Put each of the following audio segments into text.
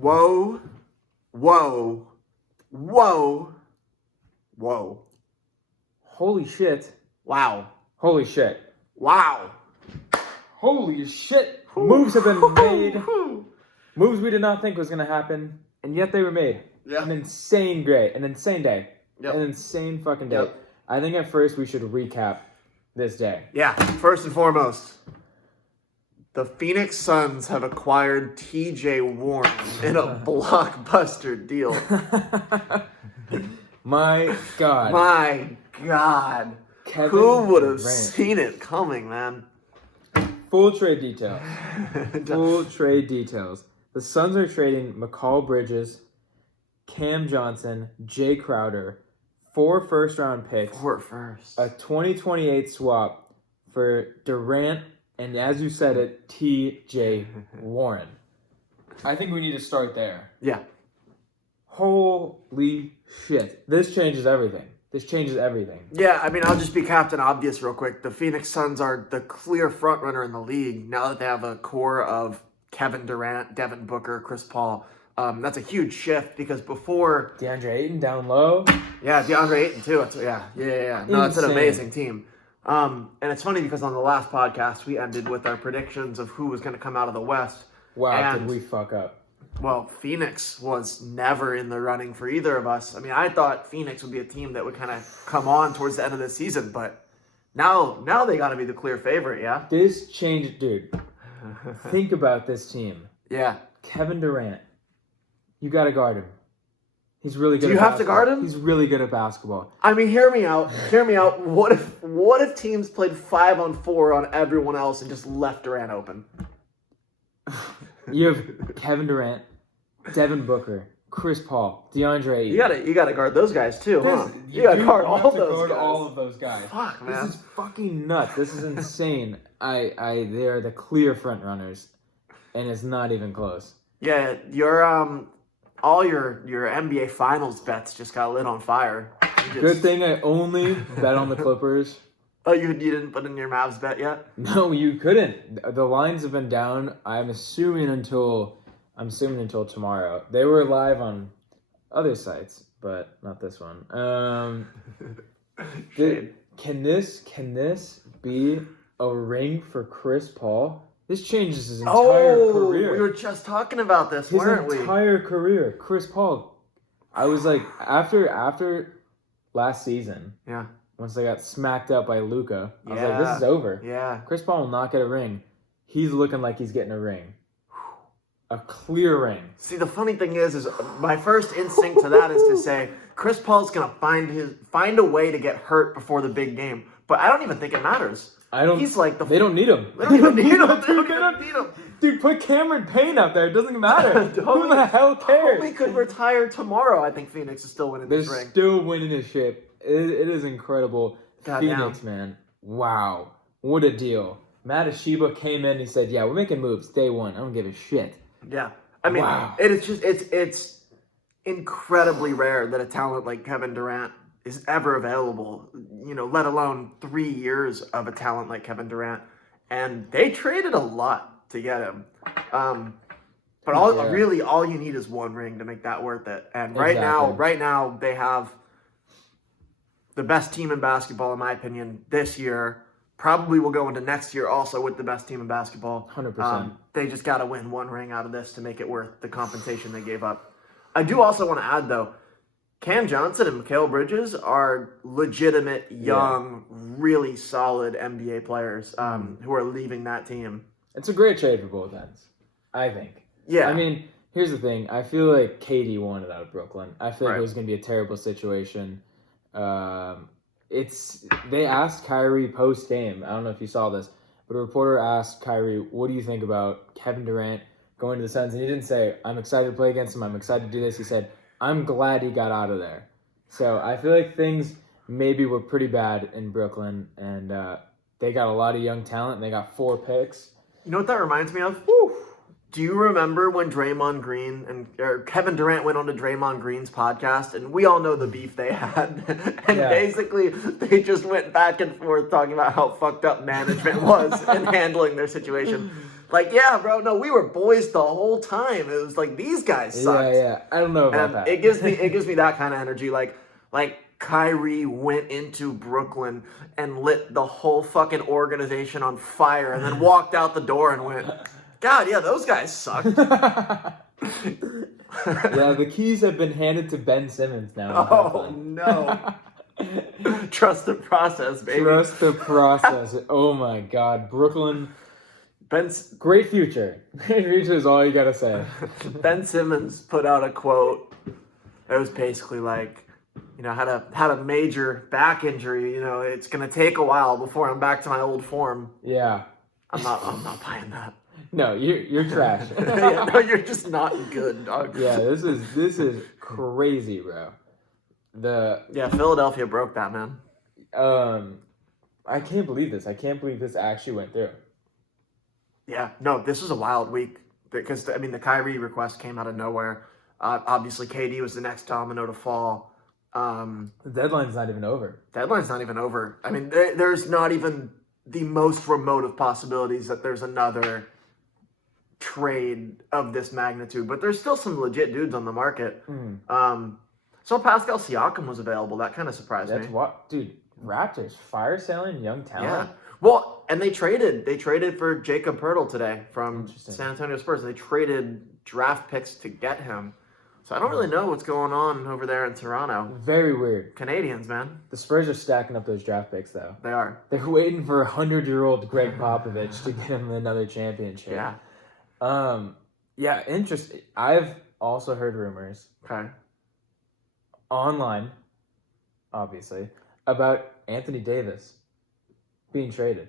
Whoa. Whoa. Whoa. Whoa. Holy shit. Wow. Holy shit. Wow. Holy shit. Moves have been made. Moves we did not think was going to happen, and yet they were made. Yeah. An insane day. An Yep. An insane fucking day. Yep. I think at first we should recap this day. Yeah. First and foremost, the Phoenix Suns have acquired T.J. Warren in a blockbuster deal. My God. My God. Kevin Who would have Durant. seen it coming, man? Full trade detail. Full trade details. The Suns are trading McCall Bridges, Cam Johnson, Jay Crowder, 4 first-round picks, For first. a 2028 swap for Durant, and as you said it, T.J. Warren. I think we need to start there. Yeah. Holy shit. This changes everything. Yeah, I mean, I'll just be Captain Obvious real quick. The Phoenix Suns are the clear front runner in the league now that they have a core of Kevin Durant, Devin Booker, Chris Paul. That's a huge shift because before... DeAndre Ayton down low. Yeah, DeAndre Ayton too. Yeah. No, it's an Insane. amazing team. And it's funny because on the last podcast, we ended with our predictions of who was going to come out of the West. Wow, And- did we fuck up. Well, Phoenix was never in the running for either of us. I mean, I thought Phoenix would be a team that would kind of come on towards the end of the season, but now they got to be the clear favorite, yeah? This changed, dude. Think about this team. Yeah. Kevin Durant. You got to guard him. He's really good Do at you have to basketball. guard him? He's really good at basketball. I mean, hear me out. What if teams played 5-on-4 on everyone else and just left Durant open? You have Kevin Durant, Devin Booker, Chris Paul, DeAndre Ayton. You gotta guard those guys too, huh? You do gotta guard have all to those guard guys. all of those guys. Fuck, man. This is fucking nuts. This is insane. They are the clear front runners, and it's not even close. Yeah, your all your NBA Finals bets just got lit on fire. Good thing I only bet on the Clippers. Oh, you didn't put in your Mavs bet yet? No, you couldn't. The lines have been down. I'm assuming until tomorrow. They were live on other sites, but not this one. Can this be a ring for Chris Paul? This changes his entire career. We were just talking about this, His weren't we? entire career. Chris Paul. I was like, after last season, Yeah. once they got smacked up by Luka, I was like, Yeah. this is over. Yeah. Chris Paul will not get a ring. He's looking like he's getting a ring. A clear ring. See, the funny thing is my first instinct to that is to say Chris Paul's gonna find a way to get hurt before the big game. But I don't even think it matters. He's like They don't need him. They don't even need him. They don't even need him. Dude, put Cameron Payne out there. It doesn't matter. Who the hell cares? Homie could retire tomorrow. I think Phoenix is still winning They're this ring. still winning his ship. It is incredible. Goddamn. Phoenix, man. Wow. What a deal. Matt Ashiba came in and he said, yeah, we're making moves day one. I don't give a shit. Yeah. I mean, Wow. it's incredibly rare that a talent like Kevin Durant is ever available, let alone 3 years of a talent like Kevin Durant. And they traded a lot to get him. But all you need is one ring to make that worth it. And right now they have the best team in basketball, in my opinion, this year. Probably will go into next year also with the best team in basketball. 100%. They just got to win one ring out of this to make it worth the compensation they gave up. I do also want to add, though, Cam Johnson and Mikal Bridges are legitimate, young, really solid NBA players who are leaving that team. It's a great trade for both ends, I think. Yeah. I mean, here's the thing. I feel like KD wanted out of Brooklyn. I feel like it was going to be a terrible situation. They asked Kyrie post-game. I don't know if you saw this, but a reporter asked Kyrie, what do you think about Kevin Durant going to the Suns? And he didn't say, I'm excited to play against him. I'm excited to do this. He said, I'm glad he got out of there. So I feel like things maybe were pretty bad in Brooklyn, and they got a lot of young talent, and they got 4 picks. You know what that reminds me of? Woo. Do you remember when Draymond Green or Kevin Durant went on to Draymond Green's podcast, and we all know the beef they had, and basically they just went back and forth talking about how fucked up management was in handling their situation. Like, yeah, bro, no, we were boys the whole time. It was like these guys sucked. Yeah. I don't know about And that. it gives me that kind of energy. Like Kyrie went into Brooklyn and lit the whole fucking organization on fire, and then walked out the door and went, God, yeah, those guys sucked. Yeah, the keys have been handed to Ben Simmons now. in Oh Brooklyn. no. Trust the process, baby. Trust the process. Oh my God, Brooklyn. Ben's Great future. Great future is all you gotta say. Ben Simmons put out a quote. It was basically like, had a major back injury. It's gonna take a while before I'm back to my old form. Yeah. I'm not buying that. No, you're trash. Yeah, no, you're just not good, dog. Yeah, this is crazy, bro. Philadelphia broke that, man. I can't believe this. I can't believe this actually went through. Yeah, no, this was a wild week because the Kyrie request came out of nowhere. Obviously, KD was the next domino to fall. The deadline's not even over. Deadline's not even over. There's not even the most remote of possibilities that there's another trade of this magnitude, but there's still some legit dudes on the market. So Pascal Siakam was available. That kind of surprised me. That's what, dude. Raptors fire selling young talent. Yeah. Well, and they traded for Jacob Poeltl today from San Antonio Spurs. They traded draft picks to get him. So I don't really know what's going on over there in Toronto. Very weird. Canadians, man. The Spurs are stacking up those draft picks, though. They are. They're waiting for 100-year-old Greg Popovich to get him another championship. Yeah. Yeah, interesting. I've also heard rumors. Okay. Online, obviously, about Anthony Davis being traded.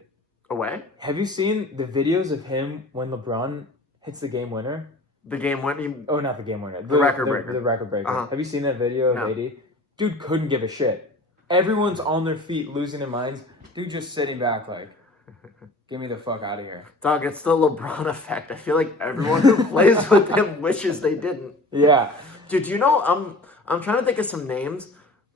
Away? Have you seen the videos of him when LeBron hits the game winner? The game winning? Oh, not the game winner. The record breaker. The record breaker. Uh-huh. Have you seen that video of No. AD? Dude couldn't give a shit. Everyone's on their feet, losing their minds. Dude just sitting back like, get me the fuck out of here. Dog, it's the LeBron effect. I feel like everyone who plays with him wishes they didn't. Yeah. Dude, I'm trying to think of some names,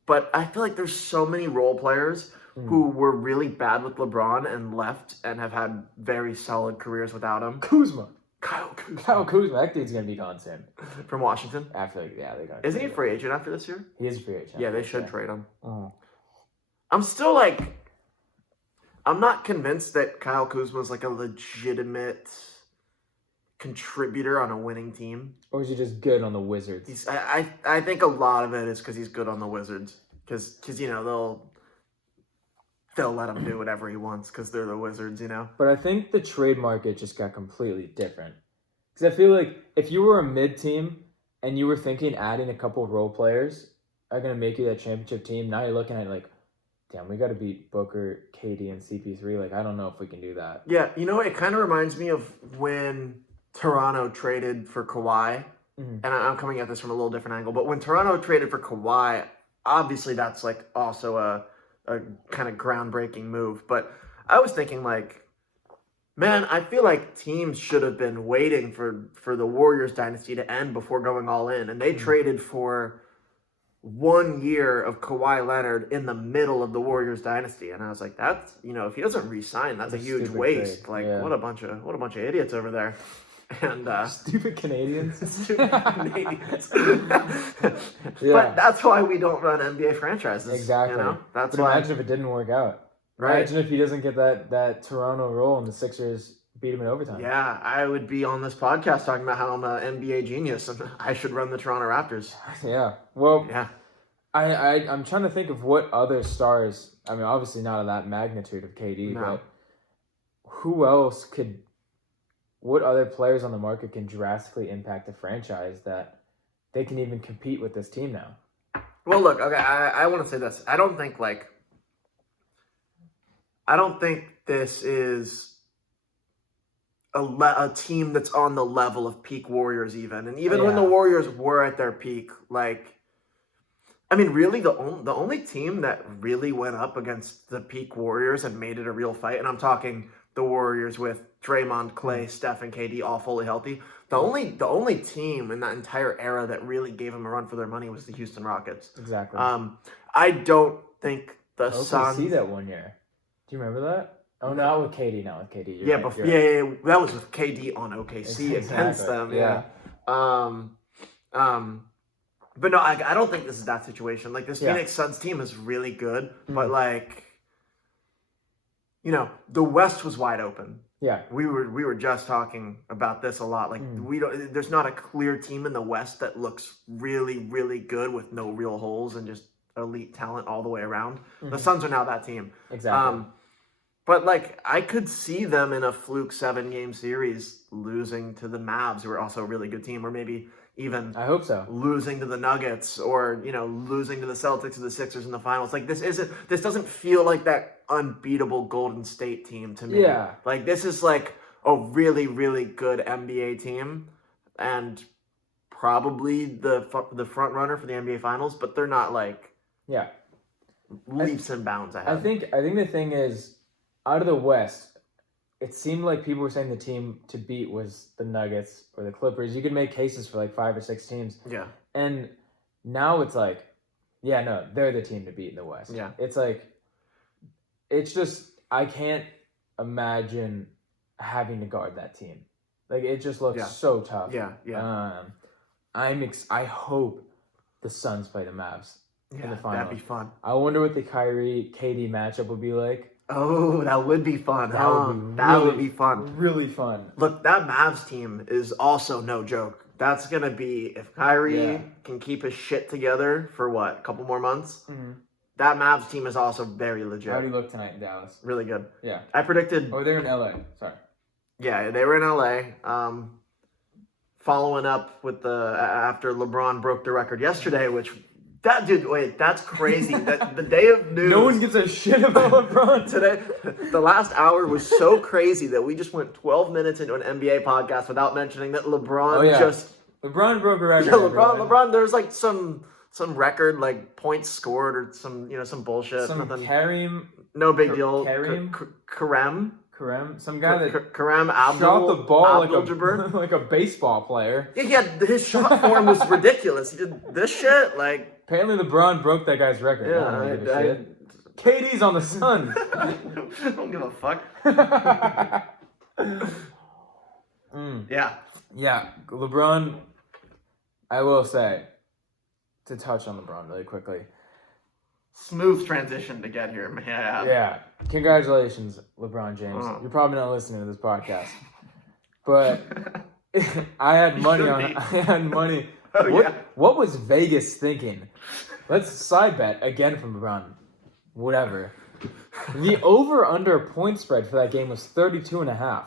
but I feel like there's so many role players who were really bad with LeBron and left and have had very solid careers without him. Kuzma. Kyle Kuzma. Kyle Kuzma. That dude's going to be gone soon. From Washington? I feel like, yeah, they're going to. Isn't he a free agent after this year? He is a free agent. Yeah, they should trade him. Oh. I'm still I'm not convinced that Kyle Kuzma is like a legitimate contributor on a winning team. Or is he just good on the Wizards? I think a lot of it is because he's good on the Wizards. Because they'll let him do whatever he wants because they're the Wizards, But I think the trade market just got completely different. Because I feel like if you were a mid team and you were thinking adding a couple role players are going to make you that championship team, now you're looking at like, damn, we got to beat Booker, KD, and CP3. Like, I don't know if we can do that. Yeah, it kind of reminds me of when Toronto traded for Kawhi. And I'm coming at this from a little different angle. But when Toronto traded for Kawhi, obviously that's like also a kind of groundbreaking move. But I was thinking man, I feel like teams should have been waiting for the Warriors dynasty to end before going all in. And they traded for 1 year of Kawhi Leonard in the middle of the Warriors dynasty. And I was like, that's, if he doesn't re-sign, that's a huge waste. Trade. What a bunch of idiots over there. And stupid Canadians. Stupid Canadians. But that's why we don't run NBA franchises. Exactly. That's but why. imagine if it didn't work out. Right. Imagine if he doesn't get that Toronto role and the Sixers beat him in overtime. Yeah, I would be on this podcast talking about how I'm an NBA genius and I should run the Toronto Raptors. Yeah. Well, yeah. I'm trying to think of what other stars, obviously not of that magnitude of KD, but who else what other players on the market can drastically impact a franchise that they can even compete with this team now? Well, look, okay, I want to say this. I don't think this is a team that's on the level of peak Warriors even. And even when the Warriors were at their peak, really the only team that really went up against the peak Warriors and made it a real fight, and I'm talking the Warriors with Draymond, Clay, Steph, and KD all fully healthy. The only team in that entire era that really gave them a run for their money was the Houston Rockets. Exactly. I don't think the Suns. Suns. See that 1 year. Do you remember that? Oh, not with KD. Not with KD. Yeah, right, but you're right. yeah, that was with KD on OKC against Exactly, them. yeah. But no, I don't think this is that situation. Like this Yeah. Phoenix Suns team is really good, but Mhm. like, the West was wide open. Yeah. We were just talking about this a lot. Like there's not a clear team in the West that looks really, really good with no real holes and just elite talent all the way around. The Suns are now that team. Exactly. But like I could see them in a fluke 7-game series losing to the Mavs, who are also a really good team, or maybe even I hope so. losing to the Nuggets, or losing to the Celtics or the Sixers in the finals. Like this doesn't feel like that unbeatable Golden State team to me. Yeah. Like this is like a really, really good NBA team, and probably the front runner for the NBA Finals, but they're not like Yeah. leaps and bounds ahead. I think the thing is, out of the West, it seemed like people were saying the team to beat was the Nuggets or the Clippers. You could make cases for like 5 or 6 teams. Yeah. And now it's like, yeah, no, they're the team to beat in the West. Yeah. It's like, it's just, I can't imagine having to guard that team. Like, it just looks so tough. Yeah. I hope the Suns play the Mavs in the final. That'd be fun. I wonder what the Kyrie KD matchup would be like. Oh, that would be fun. That would be fun. Really fun. Look, that Mavs team is also no joke. That's gonna be, if Kyrie can keep his shit together for what, a couple more months. That Mavs team is also very legit. How do you look tonight in Dallas? Really good. Yeah. I predicted. Oh, they're in LA. Sorry. Yeah, they were in LA. Following up with after LeBron broke the record yesterday, which that's crazy. That the day of news. No one gives a shit about LeBron today. The last hour was so crazy that we just went 12 minutes into an NBA podcast without mentioning that LeBron LeBron broke a record. Yeah, LeBron. There's like some record, like points scored or some bullshit. Some nothing. Kareem. No big deal. Kareem, some guy that Kareem Abdul shot the ball Abdul-Jabbar. like a baseball player. Yeah, his shot form was ridiculous. He did this shit like. Apparently, LeBron broke that guy's record. Yeah, KD's on the Suns. I don't give a fuck. Yeah. Yeah, LeBron. I will say, to touch on LeBron really quickly. Smooth transition to get here, man. Yeah. Congratulations, LeBron James. You're probably not listening to this podcast, but I had money. Oh, What was Vegas thinking? Let's side bet again from LeBron. Whatever. The over-under point spread for that game was 32.5.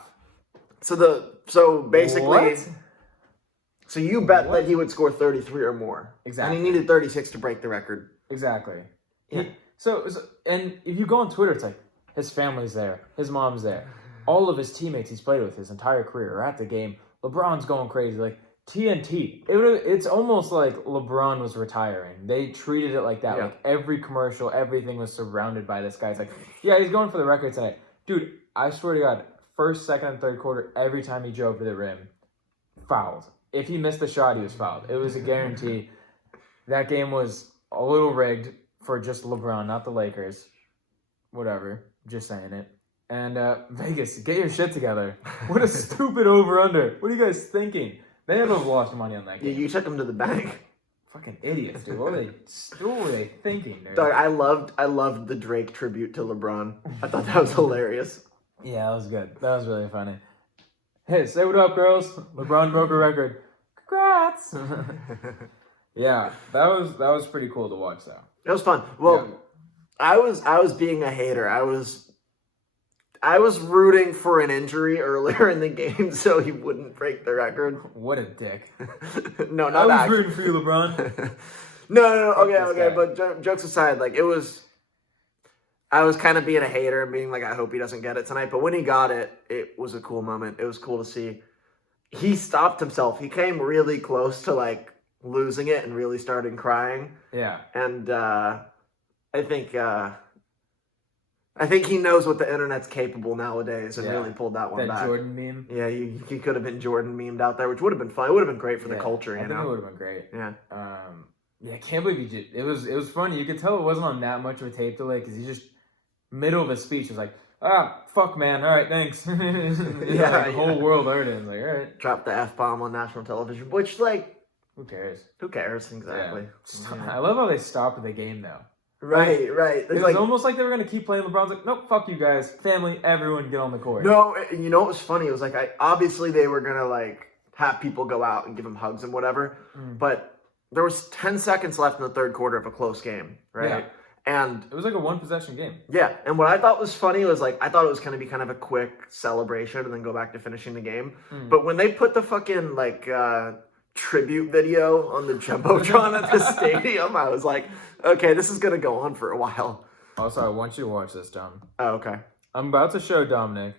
So basically, What? So you bet that he would score 33 or more. Exactly. And he needed 36 to break the record. Exactly. Yeah. And if you go on Twitter, it's like his family's there, his mom's there, all of his teammates he's played with his entire career are at the game. LeBron's going crazy. Like, TNT. It's almost like LeBron was retiring. They treated it like that. Yeah. Like every commercial, everything was surrounded by this guy. It's like, yeah, he's going for the record tonight. Dude, I swear to God, first, second, and third quarter, every time he drove to the rim, fouled. If he missed the shot, he was fouled. It was a guarantee. That game was a little rigged for just LeBron, not the Lakers. Whatever. Just saying it. And Vegas, get your shit together. What a stupid over-under. What are you guys thinking? They never have lost money on that game. Yeah, you took him to the bank. Fucking idiots, dude. What were they thinking, dude? Dog, I loved the Drake tribute to LeBron. I thought that was hilarious. Yeah, that was good. That was really funny. Hey, say what up, girls. LeBron broke a record. Congrats. Yeah, that was pretty cool to watch, though. It was fun. Well, I was being a hater. I was rooting for an injury earlier in the game so he wouldn't break the record. What a dick. No, not I was rooting for you, LeBron. No. Okay. But jokes aside, like I was kind of being a hater and being like, I hope he doesn't get it tonight. But when he got it, it was a cool moment. It was cool to see. He stopped himself. He came really close to like losing it and really starting crying. Yeah. And I think he knows what the internet's capable nowadays and really pulled that one back. That Jordan meme? Yeah, he could have been Jordan memed out there, which would have been fun. It would have been great for the culture, I think it would have been great. Yeah. Yeah, I can't believe he did. It was funny. You could tell it wasn't on that much of a tape delay because he just, middle of his speech was like, fuck, man. All right, thanks. The whole world heard it. It's like, all right. Drop the F-bomb on national television, which, like, Who cares? who cares? Exactly. Yeah. I love how they stopped the game, though. Right. It was almost like they were going to keep playing. LeBron's like, nope, fuck you guys. Family, everyone get on the court. No, you know what was funny? It was like, obviously they were going to, like, have people go out and give them hugs and whatever, but there was 10 seconds left in the third quarter of a close game, right? Yeah. And it was like a one-possession game. Yeah, and what I thought was funny was, like, I thought it was going to be kind of a quick celebration and then go back to finishing the game. But when they put the fucking, like, tribute video on the Jumbotron at the stadium, I was like, okay, this is going to go on for a while. Also, I want you to watch this, Dom. Oh, okay. I'm about to show Dominic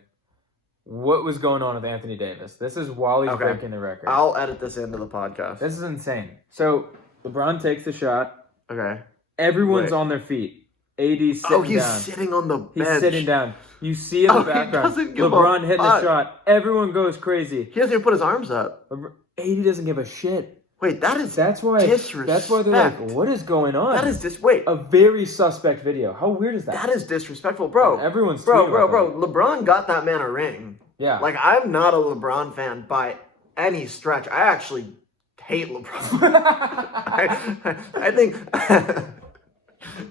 what was going on with Anthony Davis. This is while he's breaking the record. I'll edit this into the podcast. This is insane. So, LeBron takes the shot. Okay. Everyone's on their feet. AD's sitting down. He's sitting on the bench. He's sitting down. You see in the background, LeBron hitting the shot. Everyone goes crazy. He doesn't even put his arms up. AD doesn't give a shit. Wait, that's why disrespect. That's why they're like, what is going on? That is wait. A very suspect video. How weird is that? That is disrespectful, bro. Everyone's bro. LeBron got that man a ring. Yeah. Like, I'm not a LeBron fan by any stretch. I actually hate LeBron. I think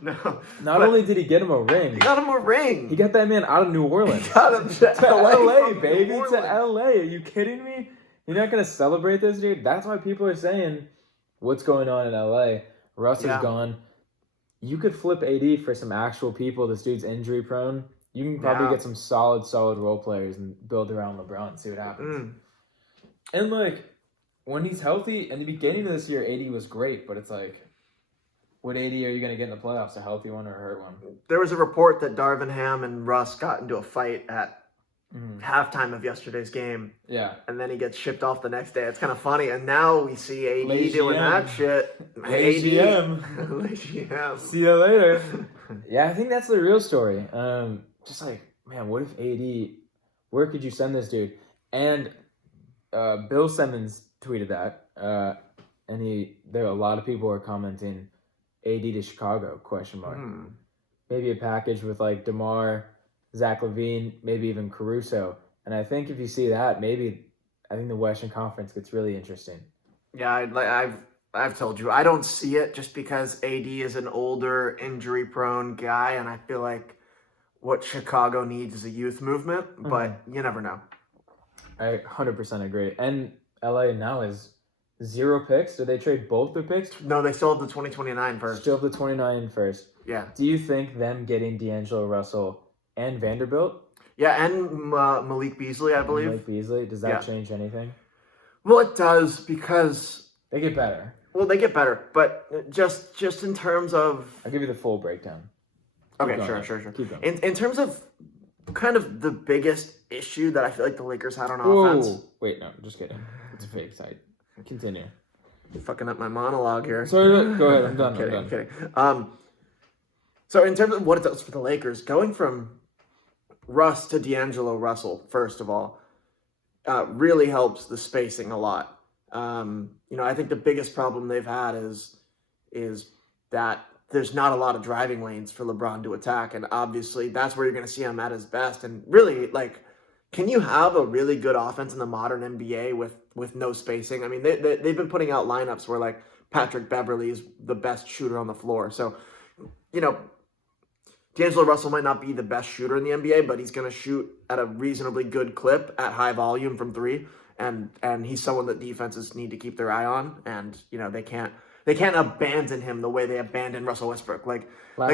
no. Not only did he get him a ring, he got him a ring. He got that man out of New Orleans. He got him to LA, baby. To LA. Are you kidding me? You're not gonna celebrate this, dude? That's why people are saying, what's going on in LA? Russ is gone. You could flip AD for some actual people. This dude's injury prone. You can probably get some solid role players and build around LeBron and see what happens. And, like, when he's healthy, in the beginning of this year, AD was great, but it's like, what AD are you going to get in the playoffs? A healthy one or a hurt one? There was a report that Darvin Ham and Russ got into a fight at halftime of yesterday's game. Yeah. And then he gets shipped off the next day. It's kind of funny. And now we see AD doing that shit. AGM. See you later. Yeah, I think that's the real story. Just like, man, what if AD, where could you send this dude? And Bill Simmons tweeted that. And there are a lot of people are commenting AD to Chicago, ? Maybe a package with like DeMar, Zach LaVine, maybe even Caruso. And I think if you see that, I think the Western Conference gets really interesting. Yeah, I've told you, I don't see it just because AD is an older, injury-prone guy, and I feel like what Chicago needs is a youth movement, but you never know. I 100% agree. And LA now is 0 picks. Did they trade both their picks? No, they still have the 2029 first. Still have the 29 first. Yeah. Do you think them getting D'Angelo Russell and Vanderbilt? Yeah, and Malik Beasley, I believe. Malik Beasley. Does that change anything? Well, it does because they get better. Well, they get better, but just in terms of... I'll give you the full breakdown. Okay, sure. Keep going. In terms of kind of the biggest issue that I feel like the Lakers had on offense... Wait, no, just kidding. It's a fake site. Continue. You're fucking up my monologue here. Sorry, go ahead. I'm done. I'm kidding. So in terms of what it does for the Lakers, going from Russ to D'Angelo Russell, first of all, really helps the spacing a lot. I think the biggest problem they've had is that there's not a lot of driving lanes for LeBron to attack, and obviously that's where you're going to see him at his best. And really, like, can you have a really good offense in the modern NBA with no spacing? I mean, they've been putting out lineups where, like, Patrick Beverley is the best shooter on the floor. So, D'Angelo Russell might not be the best shooter in the NBA, but he's going to shoot at a reasonably good clip at high volume from three. And he's someone that defenses need to keep their eye on. And, they can't abandon him the way they abandoned Russell Westbrook. Like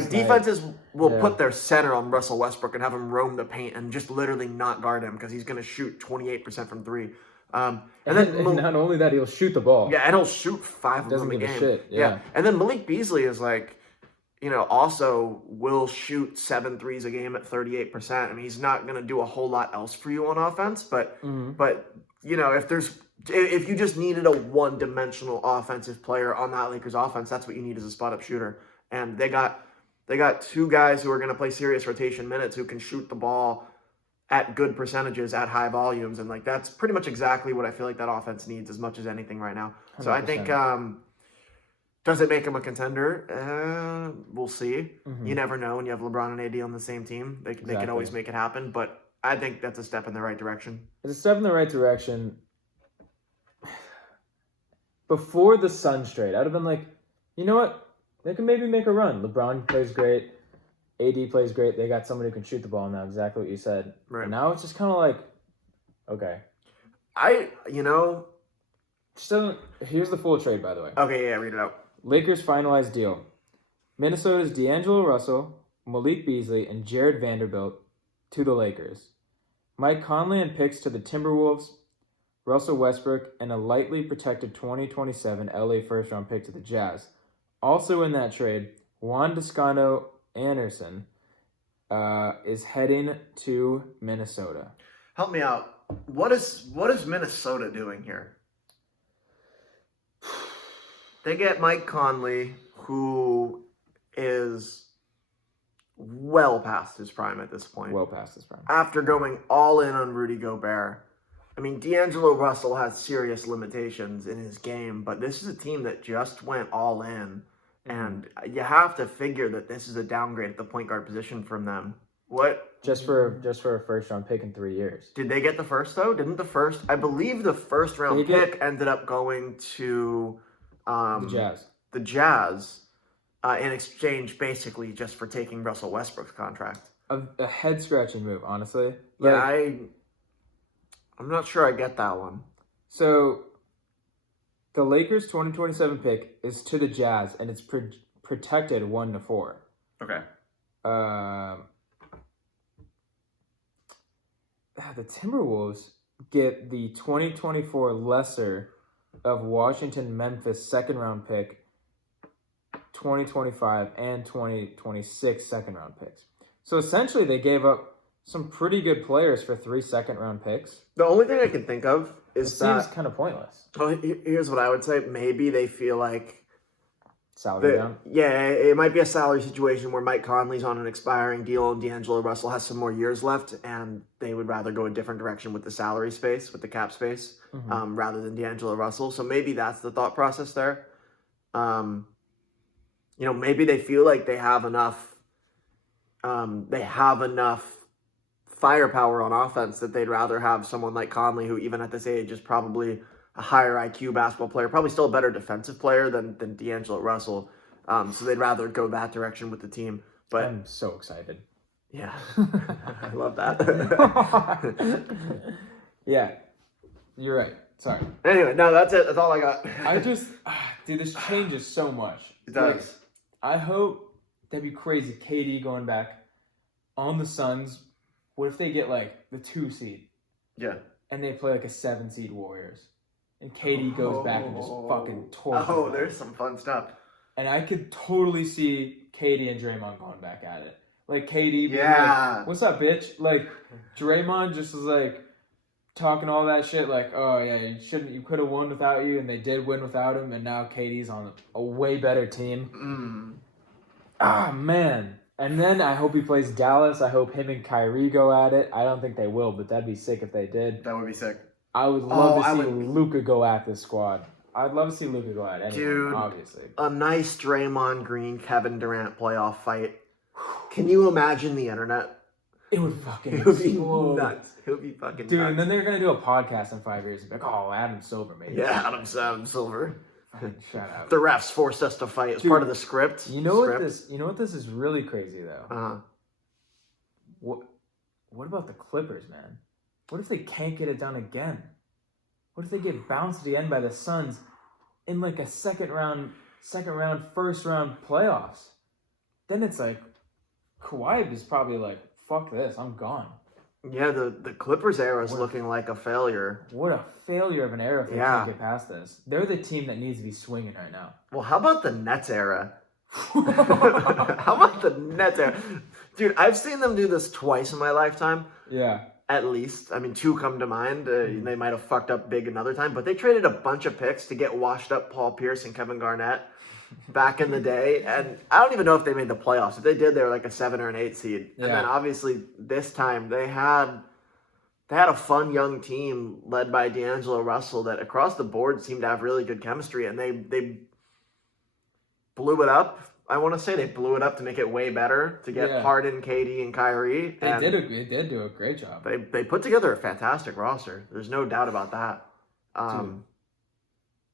defenses will put their center on Russell Westbrook and have him roam the paint and just literally not guard him because he's going to shoot 28% from three. And not only that, he'll shoot the ball. Yeah, and he'll shoot 5 of them a game. Doesn't give a shit. Yeah. And then Malik Beasley is like, also will shoot 7 threes a game at 38%. I mean, he's not going to do a whole lot else for you on offense, but if you just needed a one-dimensional offensive player on that Lakers offense, that's what you need as a spot-up shooter. And they got 2 guys who are going to play serious rotation minutes who can shoot the ball at good percentages at high volumes, and like that's pretty much exactly what I feel like that offense needs as much as anything right now. 100%. So I think Does it make him a contender? We'll see. Mhm. You never know when you have LeBron and AD on the same team. They can Exactly. always make it happen, but I think that's a step in the right direction. It's a step in the right direction. Before the Suns trade, I'd have been like, you know what? They can maybe make a run. LeBron plays great. AD plays great. They got somebody who can shoot the ball now. Exactly what you said. Right. And now it's just kind of like, okay. So here's the full trade, by the way. Okay, yeah, read it out. Lakers finalized deal. Minnesota's D'Angelo Russell, Malik Beasley, and Jared Vanderbilt to the Lakers. Mike Conley and picks to the Timberwolves, Russell Westbrook, and a lightly protected 2027 LA first-round pick to the Jazz. Also in that trade, Juan Toscano Anderson is heading to Minnesota. Help me out. What is Minnesota doing here? They get Mike Conley, who is well past his prime at this point. Well past his prime. After going all in on Rudy Gobert. I mean, D'Angelo Russell has serious limitations in his game, but this is a team that just went all in. And you have to figure that this is a downgrade at the point guard position from them. What? Just for a first round pick in 3 years. Did they get the first, though? I believe the first round pick ended up going to the Jazz in exchange basically just for taking Russell Westbrook's contract. A head scratching move, honestly. Yeah, I'm not sure I get that one. So the Lakers 2027 pick is to the Jazz, and it's protected 1-4. Okay. The Timberwolves get the 2024 lesser of Washington Memphis second round pick, 2025 and 2026 second round picks. So essentially they gave up some pretty good players for 3 second round picks. The only thing I can think of is seems kind of pointless. Well, here's what I would say. Maybe they feel like salary down. Yeah, it might be a salary situation where Mike Conley's on an expiring deal and D'Angelo Russell has some more years left, and they would rather go a different direction with the salary space, with the cap space, rather than D'Angelo Russell. So maybe that's the thought process there. Maybe they feel like they have enough. They have enough firepower on offense that they'd rather have someone like Conley, who even at this age is probably a higher IQ basketball player, probably still a better defensive player than D'Angelo Russell. So they'd rather go that direction with the team. But I'm so excited. Yeah, I love that. Yeah, you're right. Sorry. Anyway, no, that's it. That's all I got. Dude, this changes so much. It does. I hope that'd be crazy. KD going back on the Suns. What if they get like the 2 seed? Yeah. And they play like a 7 seed Warriors. And KD goes back and just fucking torches them. There's some fun stuff. And I could totally see KD and Draymond going back at it. Like KD being like, what's up, bitch? Like Draymond just was like talking all that shit like, oh yeah, you could have won without you, and they did win without him, and now KD's on a way better team. Man. And then I hope he plays Dallas. I hope him and Kyrie go at it. I don't think they will, but that'd be sick if they did. That would be sick. I would love to see Luka go at this squad. I'd love to see Luka go at anyone, obviously. A nice Draymond Green, Kevin Durant playoff fight. Can you imagine the internet? It would fucking explode. Nuts. It would be fucking Dude, nuts. and then they're going to do a podcast in 5 years and be like, oh, Adam Silver, maybe. Yeah, Adam Silver. Shut up. The refs forced us to fight as part of the script. You know what this is really crazy, though? What about the Clippers, man? What if they can't get it done again? What if they get bounced at the end by the Suns in like a second round, first round playoffs? Then it's like, Kawhi is probably like, fuck this, I'm gone. Yeah, the Clippers era is looking like a failure. What a failure of an era if they can't get past this. They're the team that needs to be swinging right now. Well, how about the Nets era? How about the Nets era? Dude, I've seen them do this twice in my lifetime. Yeah. At least. I mean, 2 come to mind. They might have fucked up big another time, but they traded a bunch of picks to get washed up Paul Pierce and Kevin Garnett back in the day. And I don't even know if they made the playoffs. If they did, they were like a 7 or an 8 seed. Yeah. And then obviously this time they had a fun young team led by D'Angelo Russell that across the board seemed to have really good chemistry. And they blew it up. I want to say they blew it up to make it way better, to get Yeah. Harden, KD, and Kyrie. They And did do a great job. they put together a fantastic roster. There's no doubt about that. Dude,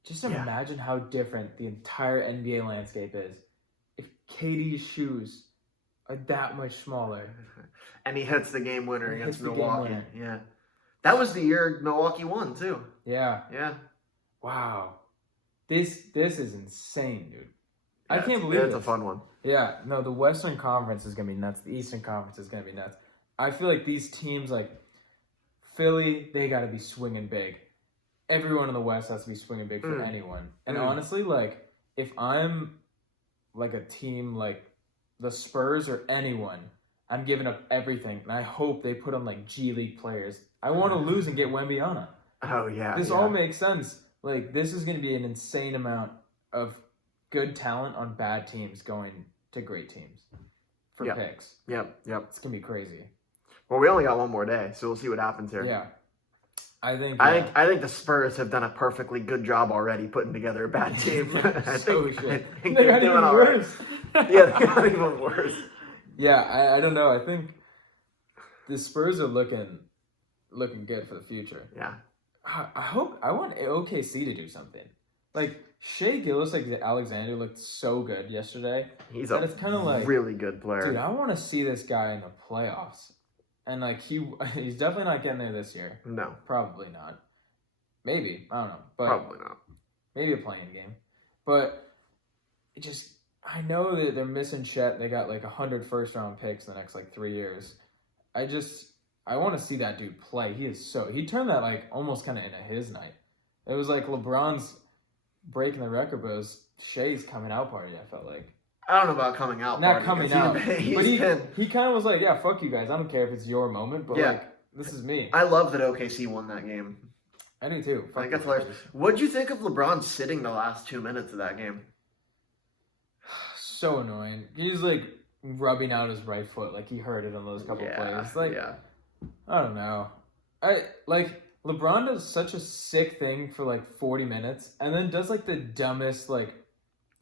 just yeah. imagine how different the entire NBA landscape is if KD's shoes are that much smaller. And he hits the game winner And he against hits the game Milwaukee. winner. Yeah. That was the year Milwaukee won, too. Yeah. Yeah. Wow. This is insane, dude. I Yeah, can't believe it's this. a fun one. Yeah, no, the Western Conference is going to be nuts. The Eastern Conference is going to be nuts. I feel like these teams, like Philly, they got to be swinging big. Everyone in the West has to be swinging big for anyone. And honestly, like, if I'm like a team like the Spurs or anyone, I'm giving up everything. And I hope they put on like G League players. I want to lose and get Wembyana. Oh, yeah. This all makes sense. Like, this is going to be an insane amount of good talent on bad teams going to great teams for picks. Yep. It's going to be crazy. Well, we only got one more day, so we'll see what happens here. Yeah. I think the Spurs have done a perfectly good job already putting together a bad team. I think they they're got doing even all right. worse. Yeah, they got even worse. Yeah, I don't know. I think the Spurs are looking good for the future. Yeah. I want OKC to do something. Like Shea Gilgeous-Alexander looked so good yesterday. He's it's kind of like really good player. Dude, I want to see this guy in the playoffs. And like he's definitely not getting there this year. No. Probably not. Maybe. I don't know. But probably not. Maybe a playing game. But it just I know that they're missing Chet. They got like 100 first-round picks in the next like 3 years. I want to see that dude play. He turned that like almost kind of into his night. It was like LeBron's breaking the record, but it was Shea's coming out party, I felt like. I don't know about coming out. Not coming out. But he been... kind of was like, yeah, fuck you guys. I don't care if it's your moment, but like, this is me. I love that OKC won that game. I do too. I think that's hilarious. What'd you think of LeBron sitting the last 2 minutes of that game? So annoying. He's like rubbing out his right foot like he hurt it on those couple plays. Like, I don't know. LeBron does such a sick thing for like 40 minutes and then does like the dumbest, like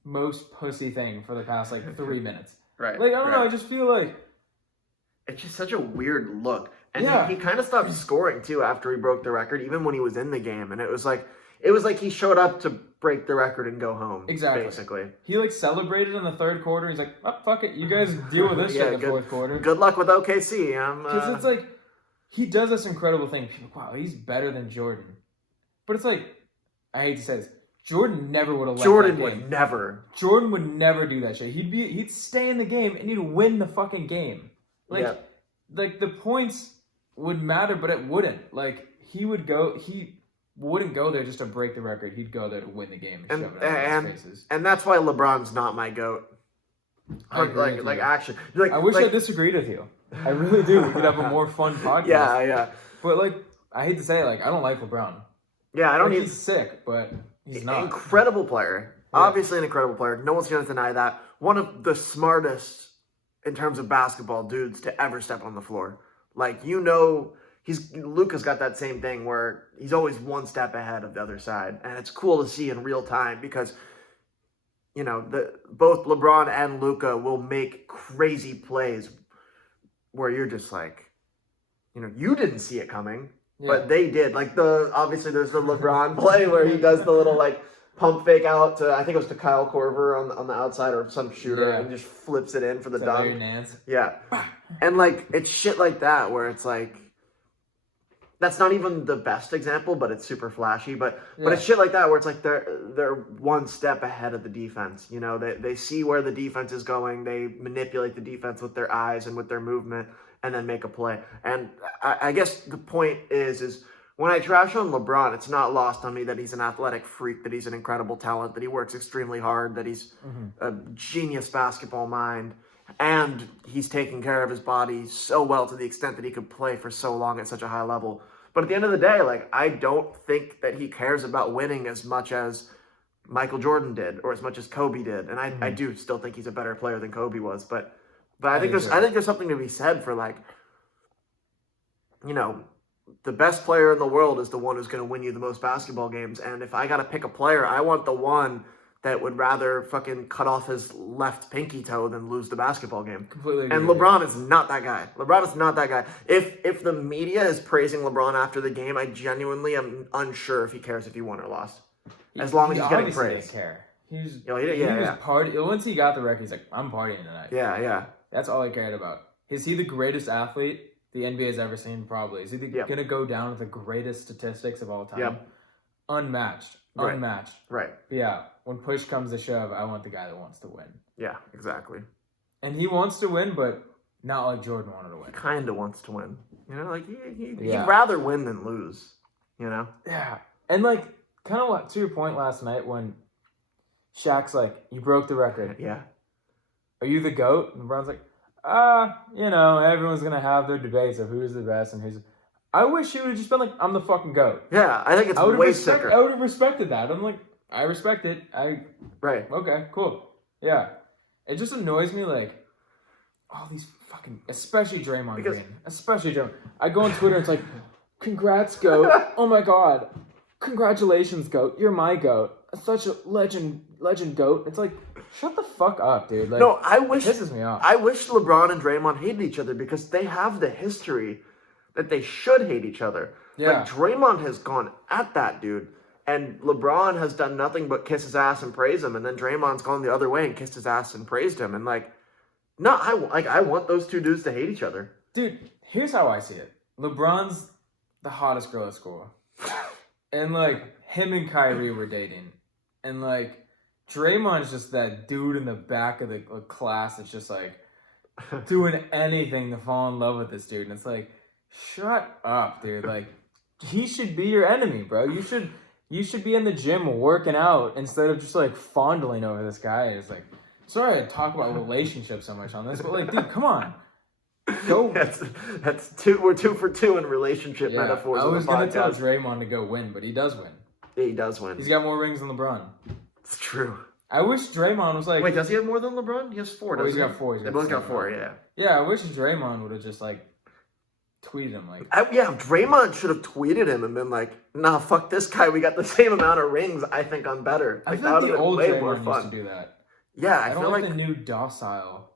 most pussy thing for the past like 3 minutes. Right. Like, I don't know. I just feel like it's just such a weird look. And he kind of stopped scoring too after he broke the record, even when he was in the game. And it was like he showed up to break the record and go home. Exactly. Basically. He like celebrated in the third quarter. He's like, oh, fuck it. You guys deal with this shit in the fourth quarter. Good luck with OKC. Because it's like, he does this incredible thing. People, wow, he's better than Jordan. But it's like, I hate to say this, Jordan never would have left Jordan that game. would never. Jordan would never do that shit. He'd stay in the game and he'd win the fucking game. Like the points would matter, but it wouldn't. Like he wouldn't go there just to break the record. He'd go there to win the game and shove it out of his faces. And that's why LeBron's not my GOAT. Actually, I wish I disagreed with you. I really do. We could have a more fun podcast. Yeah. But like, I hate to say it, like, I don't like LeBron. Yeah, I don't. He's sick, but he's not. Incredible player. Yeah. Obviously, an incredible player. No one's going to deny that. One of the smartest in terms of basketball dudes to ever step on the floor. Like, Luka's got that same thing where he's always one step ahead of the other side, and it's cool to see in real time because, both LeBron and Luka will make crazy plays where you're just like, you didn't see it coming, but they did. Like obviously there's the LeBron play where he does the little like pump fake out to, I think it was to Kyle Korver on the outside or some shooter and just flips it in for the dunk. Yeah. And like, it's shit like that where it's like, that's not even the best example, but it's super flashy. But it's shit like that where it's like they're one step ahead of the defense. They see where the defense is going. They manipulate the defense with their eyes and with their movement and then make a play. And I guess the point is when I trash on LeBron, it's not lost on me that he's an athletic freak, that he's an incredible talent, that he works extremely hard, that he's a genius basketball mind. And he's taking care of his body so well to the extent that he could play for so long at such a high level. But at the end of the day, like, I don't think that he cares about winning as much as Michael Jordan did or as much as Kobe did. And I do still think he's a better player than Kobe was. But I think there's something to be said for, like, the best player in the world is the one who's going to win you the most basketball games. And if I got to pick a player, I want the one that would rather fucking cut off his left pinky toe than lose the basketball game. Completely agree. And LeBron is not that guy. LeBron is not that guy. If the media is praising LeBron after the game, I genuinely am unsure if he cares if he won or lost. As long as he's getting praise. Didn't care. He was Yeah. Once he got the record, he's like, I'm partying tonight. Yeah. That's all he cared about. Is he the greatest athlete the NBA has ever seen? Probably. Is he going to go down with the greatest statistics of all time? Yep. Unmatched. Right. But yeah, when push comes to shove, I want the guy that wants to win. Yeah, exactly. And he wants to win, but not like Jordan wanted to win. He kind of wants to win. You know, like he'd rather win than lose. You know? Yeah. And like, kind of to your point last night when Shaq's like, you broke the record. Yeah. Are you the GOAT? And LeBron's like, everyone's going to have their debates of who's the best and who's... I wish he would have just been like, I'm the fucking GOAT. Yeah, I think it's way sicker. I would have respected that. I'm like, I respect it. Right. Okay, cool. Yeah. It just annoys me, like, all these fucking... Especially Draymond Green. Especially Draymond. I go on Twitter and it's like, congrats, GOAT. Oh my God. Congratulations, GOAT. You're my GOAT. Such a legend GOAT. It's like, shut the fuck up, dude. Like, no, I wish... It pisses me off. I wish LeBron and Draymond hated each other because they have the history that they should hate each other. Yeah. Like, Draymond has gone at that dude, and LeBron has done nothing but kiss his ass and praise him, and then Draymond's gone the other way and kissed his ass and praised him, and like, no, I want those two dudes to hate each other. Dude, here's how I see it. LeBron's the hottest girl at school. And like, him and Kyrie were dating. And like, Draymond's just that dude in the back of the class that's just like, doing anything to fall in love with this dude. And it's like, shut up, dude. Like, he should be your enemy, bro. You should be in the gym working out instead of just like fondling over this guy. It's like, sorry to talk about relationships so much on this, but like, dude, come on. Go. That's two. We're 2 for 2 in relationship metaphors. I was gonna tell Draymond to go win, but he does win. Yeah, he does win. He's got more rings than LeBron. It's true. I wish Draymond was like. Wait, does he have more than LeBron? He has 4. He's got 4. They both got 4. Yeah. Yeah, I wish Draymond would have just like tweeted him like. Draymond should have tweeted him and been like, "Nah, fuck this guy. We got the same amount of rings. I think I'm better." I like, feel like the old Draymond used to do that. Yeah, I don't like the new docile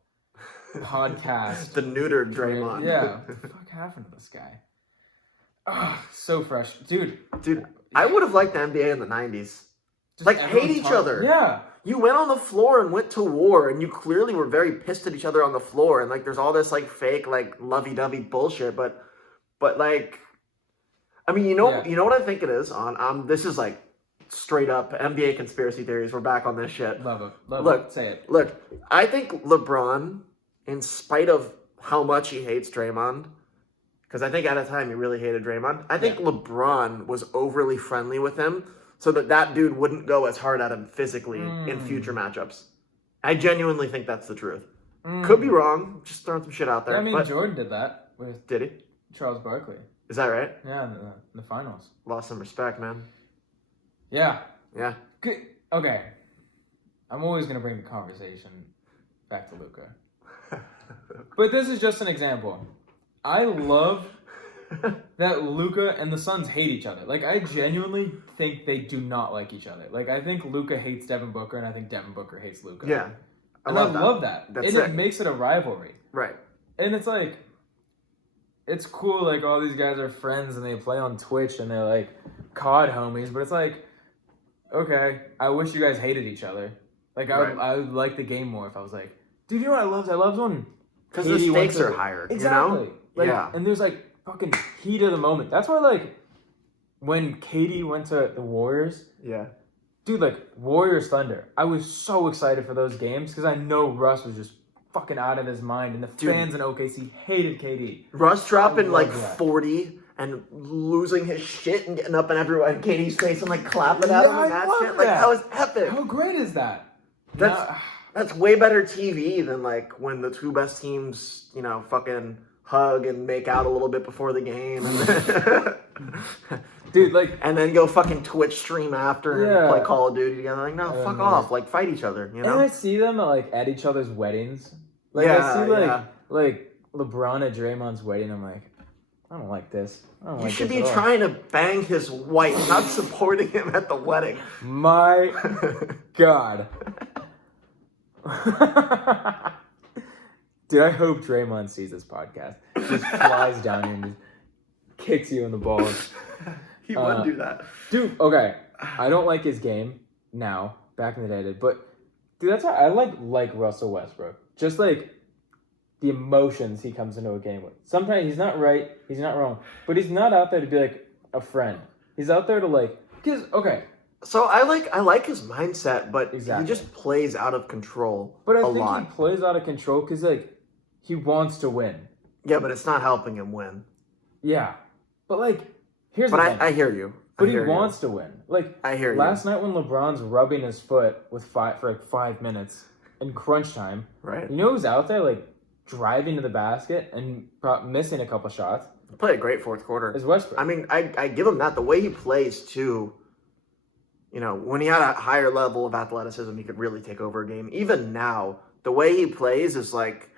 podcast. The neutered Draymond. Yeah. What the fuck happened to this guy? Oh, so fresh. Dude, I would have liked the NBA in the 90s. Like, hate each other. Yeah. You went on the floor and went to war, and you clearly were very pissed at each other on the floor, and like there's all this like fake like lovey-dovey bullshit, but like, I mean, you know what I think it is on this is like straight up NBA conspiracy theories. We're back on this shit. Love it. Say it. Look, I think LeBron, in spite of how much he hates Draymond, because I think at a time he really hated Draymond, I think LeBron was overly friendly with him so that dude wouldn't go as hard at him physically in future matchups. I genuinely think that's the truth. Could be wrong. Just throwing some shit out there. I mean, Jordan did that with... Did he? Charles Barkley. Is that right? Yeah, in the finals. Lost some respect, man. Yeah. Yeah. Good. Okay. I'm always going to bring the conversation back to Luka. But this is just an example. I love that Luka and the Suns hate each other. Like, I genuinely think they do not like each other. Like, I think Luka hates Devin Booker, and I think Devin Booker hates Luka. Yeah. I love that. That's it makes it a rivalry. Right. And it's like, it's cool, like, all these guys are friends, and they play on Twitch, and they're, like, COD homies, but it's like, okay, I wish you guys hated each other. Like, I would like the game more if I was like, dude, you know what I loved? I loved when... Because the stakes are higher, exactly. You know? Like, yeah. And there's, like, fucking heat of the moment. That's why, like, when Katie went to the Warriors... Yeah. Dude, like, Warriors Thunder. I was so excited for those games because I know Russ was just fucking out of his mind. And the fans in OKC hated KD. Russ dropping, like, 40 and losing his shit and getting up in everyone in KD's face and, like, clapping at him and that shit. Like, that was epic. How great is that? That's way better TV than, like, when the two best teams, you know, fucking hug and make out a little bit before the game. And dude, like... And then go fucking Twitch stream after and play Call of Duty together. Like, no, fuck off. Like, fight each other, you know? And I see them, like, at each other's weddings. Like, I see, like, LeBron at Draymond's wedding. I'm like, I don't like this. I don't You like should this be at all. trying to bang his wife, not supporting him at the wedding. My God. Dude, I hope Draymond sees this podcast. Just flies down here and just kicks you in the balls. He would do that. Dude, okay. I don't like his game now. Back in the day I did. But, dude, that's why I like Russell Westbrook. Just like the emotions he comes into a game with. Sometimes he's not right, he's not wrong, but he's not out there to be like a friend. He's out there to like, because, okay. So I like his mindset, but Exactly. he just plays out of control But I a think lot. he plays out of control because like he wants to win. Yeah, but it's not helping him win. Yeah. But like, here's But the thing. I hear you. But he wants to win. Like, I hear you. last night when LeBron's rubbing his foot for like 5 minutes in crunch time, Right. you know who's out there like driving to the basket and missing a couple shots? He played a great fourth quarter. Is Westbrook. I mean, I give him that. The way he plays too. You know, when he had a higher level of athleticism, he could really take over a game. Even now, the way he plays is like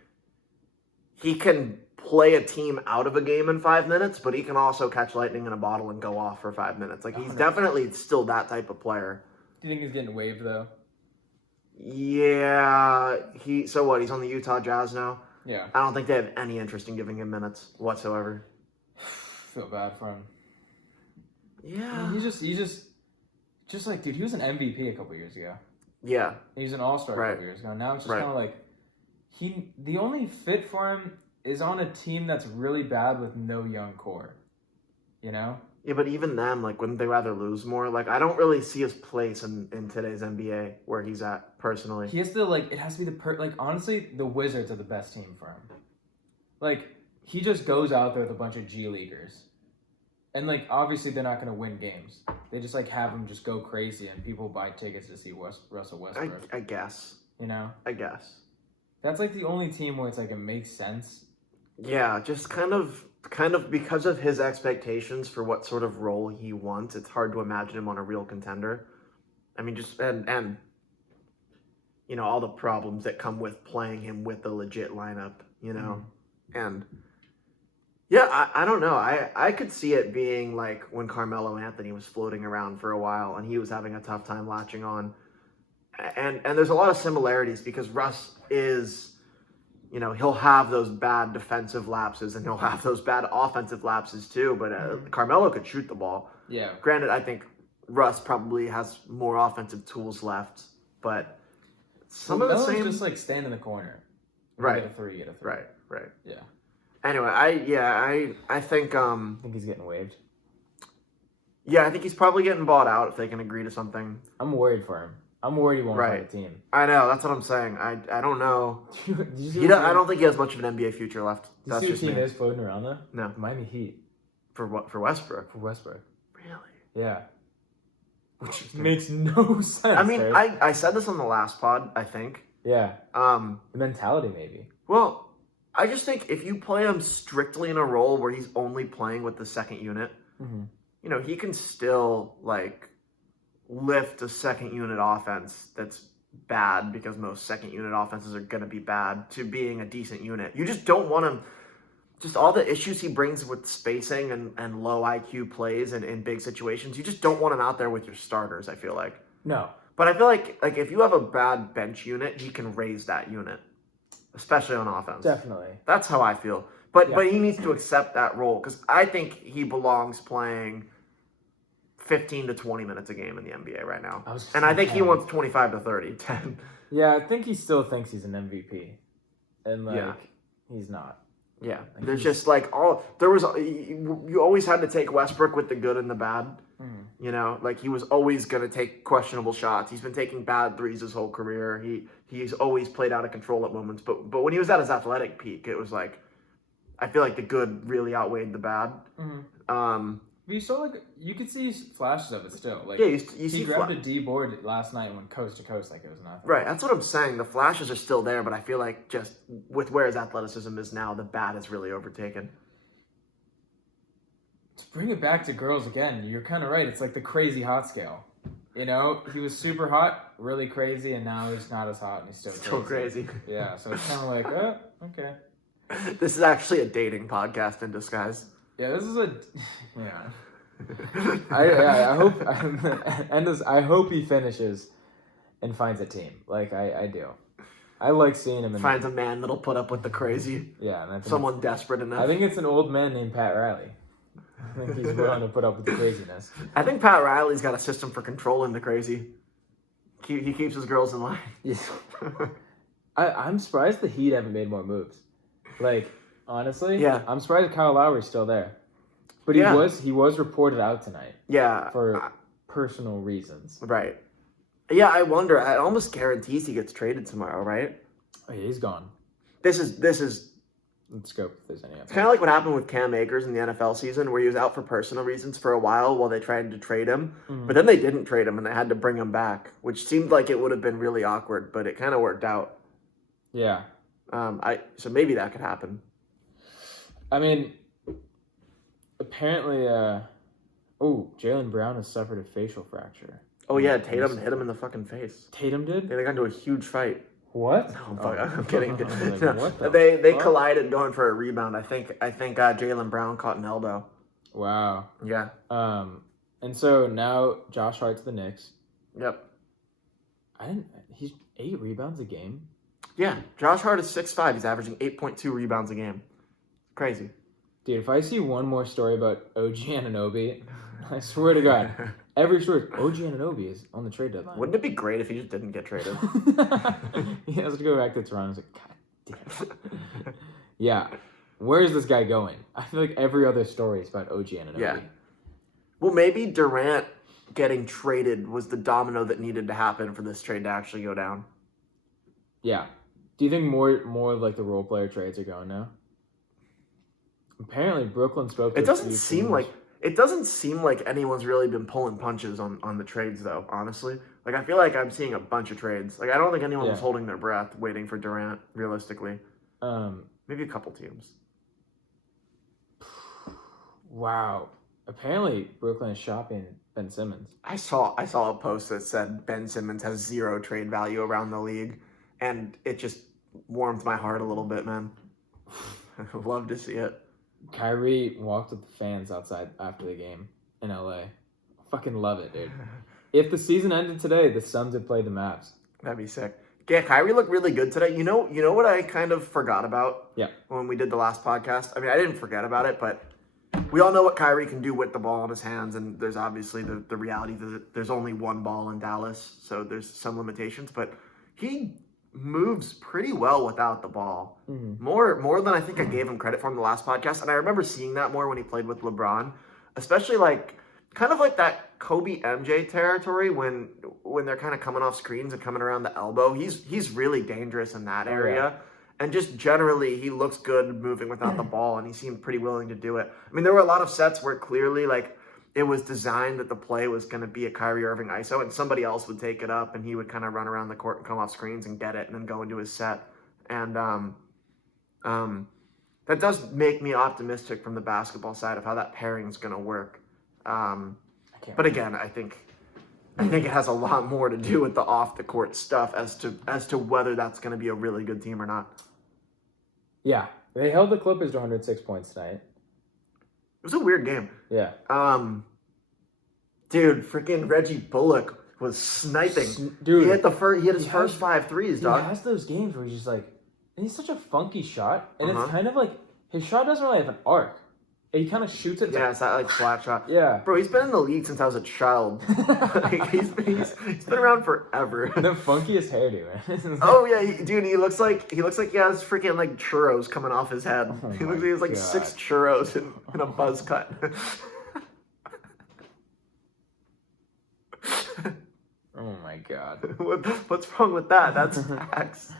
he can play a team out of a game in 5 minutes, but he can also catch lightning in a bottle and go off for 5 minutes. Like, he's 100%. definitely still that type of player. Do you think he's getting waived though? Yeah, so what? He's on the Utah Jazz now? Yeah. I don't think they have any interest in giving him minutes whatsoever. Feel bad for him. Yeah. He's just like, dude, he was an MVP a couple years ago. Yeah. He was an all-star a Right. couple years ago. Now it's just Right. kind of like the only fit for him is on a team that's really bad with no young core. You know? Yeah, but even them, like, wouldn't they rather lose more? Like, I don't really see his place in today's NBA where he's at, personally. He has to, like, it has to be like, honestly, the Wizards are the best team for him. Like, he just goes out there with a bunch of G Leaguers. And, like, obviously they're not going to win games. They just, like, have him just go crazy and people buy tickets to see Russell Westbrook. I guess. You know? I guess. That's, like, the only team where it's, like, it makes sense. Yeah, just kind of because of his expectations for what sort of role he wants, it's hard to imagine him on a real contender. I mean, just and you know, all the problems that come with playing him with the legit lineup, you know. And yeah, I don't know. I could see it being like when Carmelo Anthony was floating around for a while and he was having a tough time latching on. And there's a lot of similarities because Russ is, you know, he'll have those bad defensive lapses and he'll have those bad offensive lapses too. But Carmelo could shoot the ball. Yeah. Granted, I think Russ probably has more offensive tools left, but some of the Melo's same. just like stand in the corner. Right. Get a three. Right. Yeah. Anyway, I think I think he's getting waived. yeah, I think he's probably getting bought out if they can agree to something. I'm worried for him. I'm worried he won't Right. find a team. I know, that's what I'm saying. I don't know. Did you see I don't think he has much of an NBA future left. You That's see what just team me. is floating around though? No. Miami Heat For what? For Westbrook? for Westbrook. Really? Yeah. Interesting. Makes no sense. I mean, right? I said this on the last pod, I think. Yeah. The mentality maybe. Well, I just think if you play him strictly in a role where he's only playing with the second unit, you know, he can still like lift a second unit offense that's bad because most second unit offenses are going to be bad to being a decent unit. You just don't want him, just all the issues he brings with spacing and low IQ plays and in big situations, you just don't want him out there with your starters, I feel like. No. But I feel like if you have a bad bench unit, he can raise that unit, especially on offense. Definitely. That's how I feel. But Yeah. but he needs to accept that role because I think he belongs playing 15 to 20 minutes a game in the NBA right now. And I think he wants 25 to 30, 10. Yeah, I think he still thinks he's an MVP. And like Yeah. he's not. Yeah. Like There's he's- just like you always had to take Westbrook with the good and the bad. You know, like he was always going to take questionable shots. He's been taking bad threes his whole career. He's always played out of control at moments. But when he was at his athletic peak, it was like, I feel like the good really outweighed the bad. But you saw like you could see flashes of it still. Like Yeah, you he see grabbed a D board last night and went coast to coast like it was nothing. Right, that's what I'm saying. The flashes are still there, but I feel like just with where his athleticism is now, the bad is really overtaken. To bring it back to girls again, you're kind of right. It's like the crazy hot scale. You know, he was super hot, really crazy, and now he's not as hot and he's still Crazy. Yeah, so it's kind of like, oh, okay. This is actually a dating podcast in disguise. Yeah, this is a yeah. I hope I hope he finishes and finds a team. Like I do. I like seeing him in Finds a man that'll put up with the crazy. Yeah, and I think Someone desperate enough. I think it's an old man named Pat Riley. I think he's willing to put up with the craziness. I think Pat Riley's got a system for controlling the crazy. He keeps his girls in line. Yeah. I'm surprised the Heat haven't made more moves. Like, honestly, Yeah. I'm surprised Kyle Lowry's still there. But Yeah. he was reported out tonight Yeah. for personal reasons. Right. Yeah, I wonder. It almost guarantees he gets traded tomorrow, right? Oh, yeah, he's gone. This is Let's go if there's any it's kind of like what happened with Cam Akers in the NFL season, where he was out for personal reasons for a while they tried to trade him, but then they didn't trade him and they had to bring him back, which seemed like it would have been really awkward, but it kind of worked out. Yeah. So maybe that could happen. I mean, apparently, Jaylen Brown has suffered a facial fracture. Oh yeah, Tatum hit him in the fucking face. Tatum did? They got into a huge fight. What? No, fuck, I'm kidding. Like, No, what the they fuck? collided going for a rebound. I think Jaylen Brown caught an elbow. Wow. Yeah. And so now Josh Hart's the Knicks. Yep. He's 8 rebounds a game. Yeah. Josh Hart is 6'5". He's averaging 8.2 rebounds a game. Crazy. Dude, if I see one more story about OG Anunoby, I swear to God, every story, OG Anunoby is on the trade deadline. Wouldn't it be great if he just didn't get traded? He has to go back to Toronto. He's like, God damn it. Yeah. Where's this guy going? I feel like every other story is about OG Anunoby. Yeah. Well, maybe Durant getting traded was the domino that needed to happen for this trade to actually go down. Yeah. Do you think more of like the role player trades are going now? Apparently, Brooklyn spoke to It doesn't seem like anyone's really been pulling punches on the trades, though, honestly. Like, I feel like I'm seeing a bunch of trades. Like, I don't think anyone was holding their breath waiting for Durant, realistically. Maybe a couple teams. Wow. Apparently, Brooklyn is shopping Ben Simmons. I saw a post that said Ben Simmons has 0 trade value around the league, and it just warmed my heart a little bit, man. I'd love to see it. Kyrie walked with the fans outside after the game in LA. Fucking love it, dude. If the season ended today, the Suns would play the Mavs. That'd be sick. Yeah, Kyrie looked really good today. You know what I kind of forgot about? Yeah. When we did the last podcast? I mean, I didn't forget about it, but we all know what Kyrie can do with the ball in his hands, and there's obviously the reality that there's only one ball in Dallas, so there's some limitations, but he moves pretty well without the ball. Mm-hmm. More than I think I gave him credit for in the last podcast, and I remember seeing that more when he played with LeBron, especially like kind of like that Kobe MJ territory when they're kind of coming off screens and coming around the elbow. He's really dangerous in that area. Yeah. And just generally, he looks good moving without the ball, and he seemed pretty willing to do it. I mean, there were a lot of sets where clearly, like, it was designed that the play was going to be a Kyrie Irving ISO, and somebody else would take it up, and he would kind of run around the court and come off screens and get it, and then go into his set. And that does make me optimistic from the basketball side of how that pairing is going to work. But again, I think it has a lot more to do with the off the court stuff as to whether that's going to be a really good team or not. Yeah, they held the Clippers to 106 points tonight. It was a weird game. Yeah. Dude, freaking Reggie Bullock was sniping. Dude, he hit his first 5 threes, dog. He has those games where he's just like, and he's such a funky shot, and it's Uh-huh. kind of like his shot doesn't really have an arc. He kind of shoots it. Yeah, it's that like flat shot. Yeah. Bro, he's been in the league since I was a child. Like, he's been around forever. The funkiest hairdo, man. Oh yeah, he looks like he has freaking like churros coming off his head. Oh He looks like he has like God. 6 churros in a buzz cut. Oh my God. What's wrong with that? That's facts.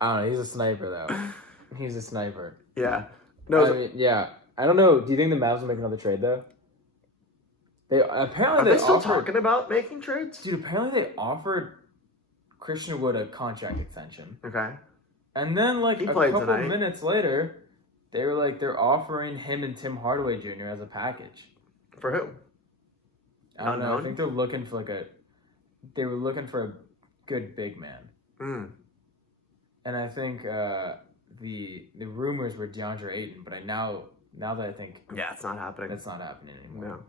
I don't know. He's a sniper though. He's a sniper. Yeah. No. I mean, yeah. I don't know. Do you think the Mavs will make another trade though? Are they still talking about making trades? Dude, apparently they offered Christian Wood a contract extension. Okay. And then like He a played couple tonight. minutes later, they were like they're offering him and Tim Hardaway Jr. as a package. For who? I don't know. I Unknown? think they're looking for they were looking for a good big man. And I think the rumors were DeAndre Ayton, but I now Now that I think Yeah, it's not happening. that's not happening anymore.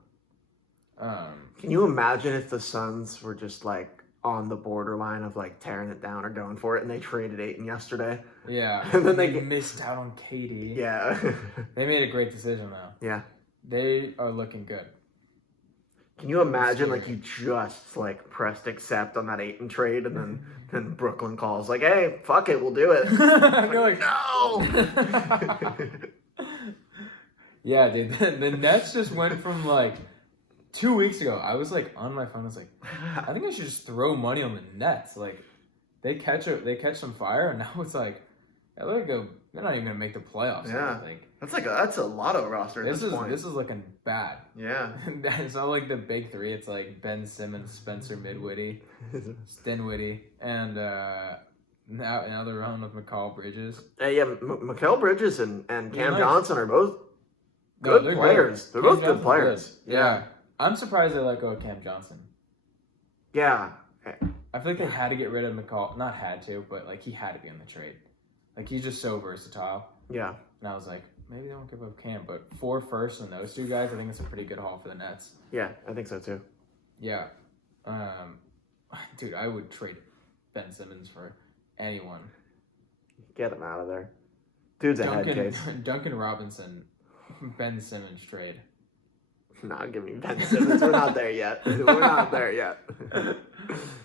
No. Can you imagine if the Suns were just like on the borderline of like tearing it down or going for it, and they traded Ayton yesterday? Yeah, And then they missed out on KD. Yeah. They made a great decision though. Yeah. They are looking good. Can you imagine like you just like pressed accept on that Ayton trade, and then Brooklyn calls like, "Hey, fuck it, we'll do it." You're No. Yeah, dude. The Nets just went from like 2 weeks ago. I was like on my phone. I was like, I think I should just throw money on the Nets. Like, they catch some fire, and now it's like, they're not even gonna make the playoffs. Yeah. I think. That's a lot of roster at this point. This is looking bad. Yeah. It's not like the big three. It's like Ben Simmons, Spencer Midwitty, Dinwiddie, and now they're running with McCall Bridges. Yeah, Mikal Bridges and Cam nice. Johnson are both No, good players. They're both good players. Yeah. I'm surprised they let go of Cam Johnson. Yeah. I feel like they had to get rid of McCall. Not had to, but like he had to be in the trade. Like he's just so versatile. Yeah. And I was like, maybe they won't give up Cam, but 4 firsts and those two guys, I think it's a pretty good haul for the Nets. Yeah, I think so too. Yeah. Dude, I would trade Ben Simmons for anyone. Get him out of there. Dude's a head case. Duncan Robinson, Ben Simmons trade. Not give me Ben Simmons. We're not there yet. We're not there yet.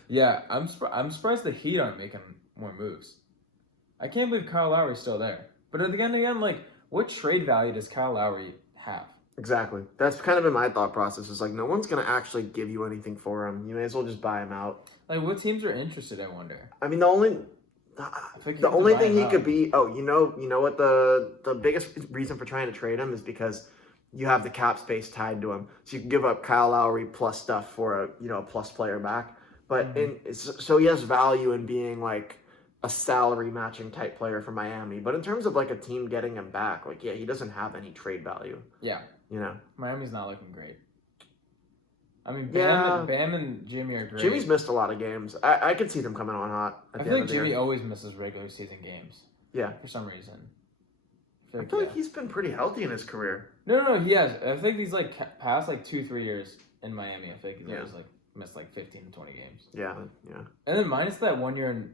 Yeah, I'm surprised the Heat aren't making more moves. I can't believe Kyle Lowry's still there. But again, like, what trade value does Kyle Lowry have? Exactly. That's kind of been my thought process. Is like, no one's going to actually give you anything for him. You may as well just buy him out. Like, what teams are interested, I wonder? I mean, the only thing he could be... Oh, you know what the biggest reason for trying to trade him is because you have the cap space tied to him. So you can give up Kyle Lowry plus stuff for a plus player back. But so he has value in being like a salary matching type player for Miami. But in terms of like a team getting him back, like, yeah, he doesn't have any trade value. Yeah. You know? Miami's not looking great. I mean, Bam and Jimmy are great. Jimmy's missed a lot of games. I could see them coming on hot. I feel like Jimmy always misses regular season games. Yeah. For some reason. I feel like he's been pretty healthy in his career. No, he has. I think he's like past like 2-3 years in Miami. I think he's always like missed like 15 to 20 games. Yeah. And then minus that 1 year in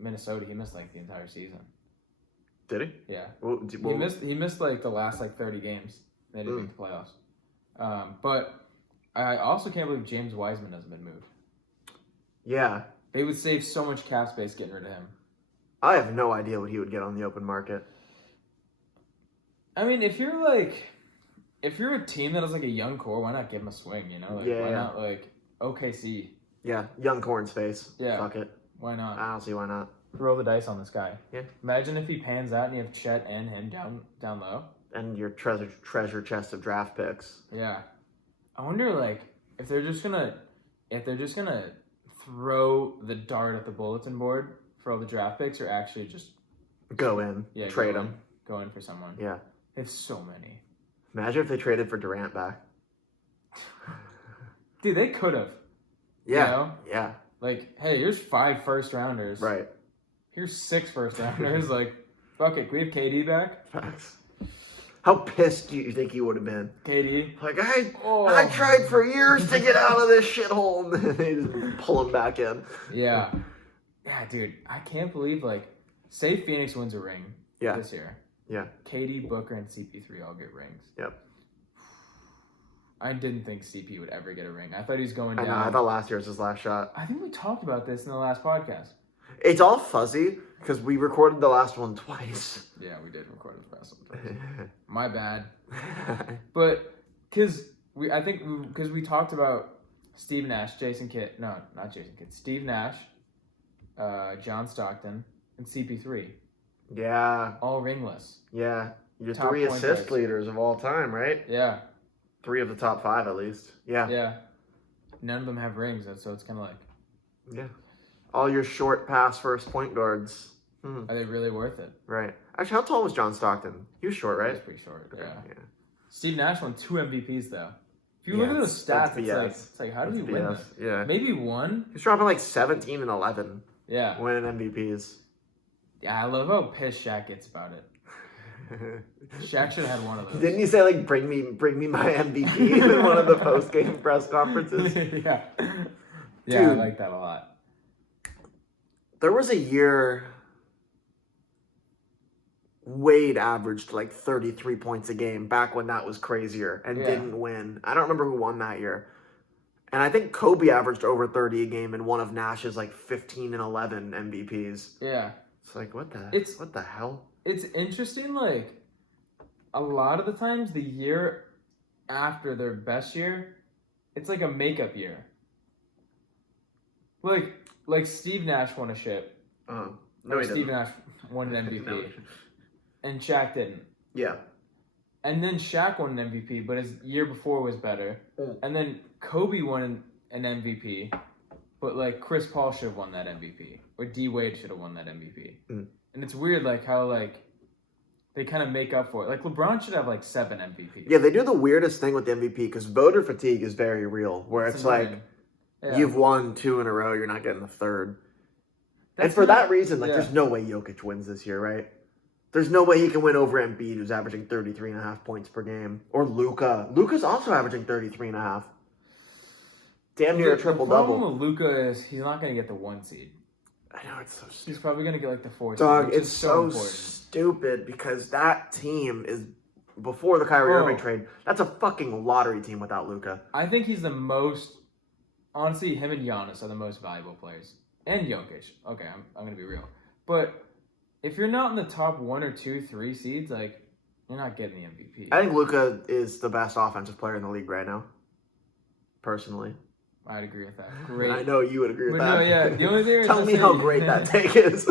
Minnesota, he missed like the entire season. Did he? Yeah. Well, he missed like the last like 30 games. They didn't make the playoffs. But I also can't believe James Wiseman hasn't been moved. Yeah. They would save so much cap space getting rid of him. I have no idea what he would get on the open market. I mean, if you're a team that has like a young core, why not give him a swing? You know, why not like OKC? Yeah, young core in space. Yeah, fuck it. Why not? I don't see why not. Roll the dice on this guy. Yeah. Imagine if he pans out and you have Chet and him down low. And your treasure chest of draft picks. Yeah, I wonder like if they're just gonna throw the dart at the bulletin board for all the draft picks, or actually just go in, trade them, go in for someone. Yeah. There's so many. Imagine if they traded for Durant back. Dude, they could have. Yeah. You know? Yeah. Like, hey, here's 5 first rounders. Right. Here's 6 first rounders. Like, fuck it. Can we have KD back? Facts. How pissed do you think he would have been? KD? Like, I tried for years to get out of this shithole, and then they just pull him back in. Yeah. Yeah, dude. I can't believe, like, say Phoenix wins a ring this year. Yeah. KD, Booker, and CP3 all get rings. Yep. I didn't think CP would ever get a ring. I thought he was going down. I know. I thought last year was his last shot. I think we talked about this in the last podcast. It's all fuzzy because we recorded the last one twice. Yeah, we did record the last one twice. My bad. But because we talked about Steve Nash, Steve Nash, John Stockton, and CP3. Yeah. All ringless. Yeah. Your Top 3 point assist guards. leaders of all time, right? Yeah. 3 of the top 5 at least. Yeah. Yeah. None of them have rings, so it's kind of like... Yeah. All your short pass first point guards. Are they really worth it? Right. Actually, how tall was John Stockton? He was short, right? He was pretty short, Okay, yeah. Steve Nash won 2 MVPs, though. If you look at those stats, it's like, how did he win them? Yeah. Maybe 1? He's dropping like 17 and 11. Yeah. Winning MVPs. Yeah, I love how pissed Shaq gets about it. Shaq should have had one of those. Didn't you say like bring me my MVP in one of the post game press conferences? Yeah. Yeah, I Dude. like that a lot. There was a year Wade averaged like 33 points a game back when that was crazier and Yeah. didn't win. I don't remember who won that year. And I think Kobe averaged over 30 a game in one of Nash's like 15 and 11 MVPs. Yeah. It's like, what the hell? It's interesting, like, a lot of the times the year after their best year, it's like a makeup year. Like Steve Nash won a ship. No, Or he Steve didn't. Nash won an MVP. No. And Shaq didn't. Yeah. And then Shaq won an MVP, but his year before was better. And then Kobe won an MVP, but like Chris Paul should have won that MVP, or D Wade should have won that MVP. And it's weird, like how like they kind of make up for it. Like LeBron should have like 7 MVPs. Yeah, they do the weirdest thing with the MVP because voter fatigue is very real, where it's like you've won 2 in a row, you're not getting the third. And for that reason, like there's no way Jokic wins this year, right? There's no way he can win over Embiid, who's averaging 33.5 points per game. Or Luka. Luka's also averaging 33.5. Damn near a triple-double. The problem with Luka is he's not going to get the 1 seed. I know, it's so stupid. He's probably going to get like the 4 seed. Dog, which it's is so important. stupid because that team is, before the Kyrie Irving trade, that's a fucking lottery team without Luka. I think he's the most, honestly, him and Giannis are the most valuable players. And Jokic. Okay, I'm going to be real. But if you're not in the top 1 or 2, 3 seeds, like, you're not getting the MVP. I think Luka is the best offensive player in the league right now. Personally. I'd agree with that. Great. I know you would agree with But that. no, yeah, the only thing Tell me how great that take is.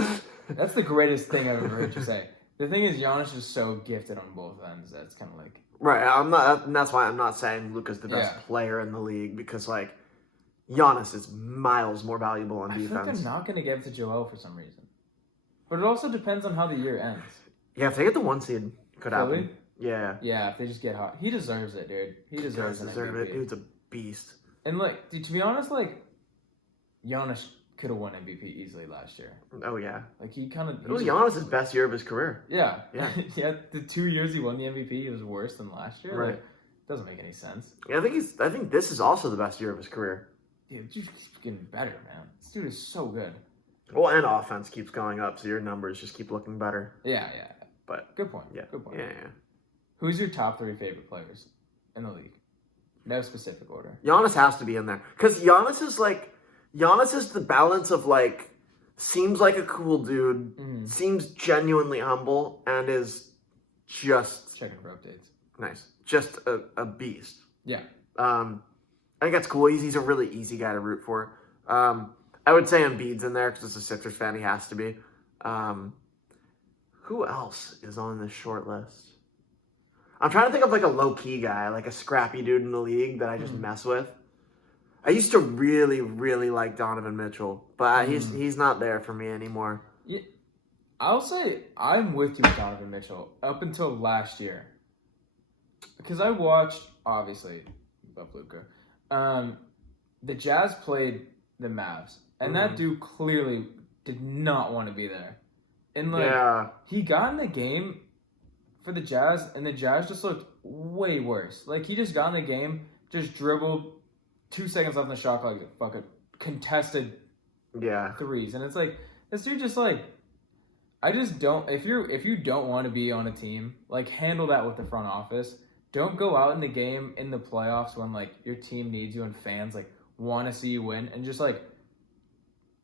That's the greatest thing I've ever heard you say. The thing is, Giannis is so gifted on both ends. That's kind of like Right, I'm not, and that's why I'm not saying Luka's the best player in the league because like Giannis is miles more valuable on defense. I feel like they're not going to give it to Joel for some reason. But it also depends on how the year ends. Yeah, if they get the 1 seed, could Philly? happen. Yeah. Yeah, if they just get hot. He deserves it, dude. He deserves an MVP. it. Dude's a beast. And like, dude, to be honest, like, Giannis could have won MVP easily last year. Oh yeah. Like he kind of. It was Giannis' best year of his career. Yeah. Yeah. Yeah. The 2 years he won the MVP, it was worse than last year. Right. Like, doesn't make any sense. Yeah, I think this is also the best year of his career. Dude, you keep getting better, man. This dude is so good. Well, and offense keeps going up, so your numbers just keep looking better. Yeah. But Good point. yeah, Good point. yeah. Who's your top 3 favorite players in the league? No specific order. Giannis has to be in there because Giannis is the balance of like seems like a cool dude, seems genuinely humble, and is just checking for updates. Nice, just a beast. Yeah. I think that's cool. He's a really easy guy to root for. I would say Embiid's in there because as a Sixers fan, he has to be. Who else is on this short list? I'm trying to think of like a low-key guy, like a scrappy dude in the league that I just mess with. I used to really, really like Donovan Mitchell, but he's not there for me anymore. Yeah, I'll say I'm with you with Donovan Mitchell up until last year. Because I watched, obviously, love Luka. The Jazz played the Mavs, and that dude clearly did not want to be there. And like, he got in the game for the Jazz, and the Jazz just looked way worse. Like, he just got in the game, just dribbled, 2 seconds left in the shot clock, fucking contested threes. And it's like, this dude just like, I just don't, if you don't want to be on a team, like, handle that with the front office. Don't go out in the game in the playoffs when, like, your team needs you and fans, like, want to see you win and just, like,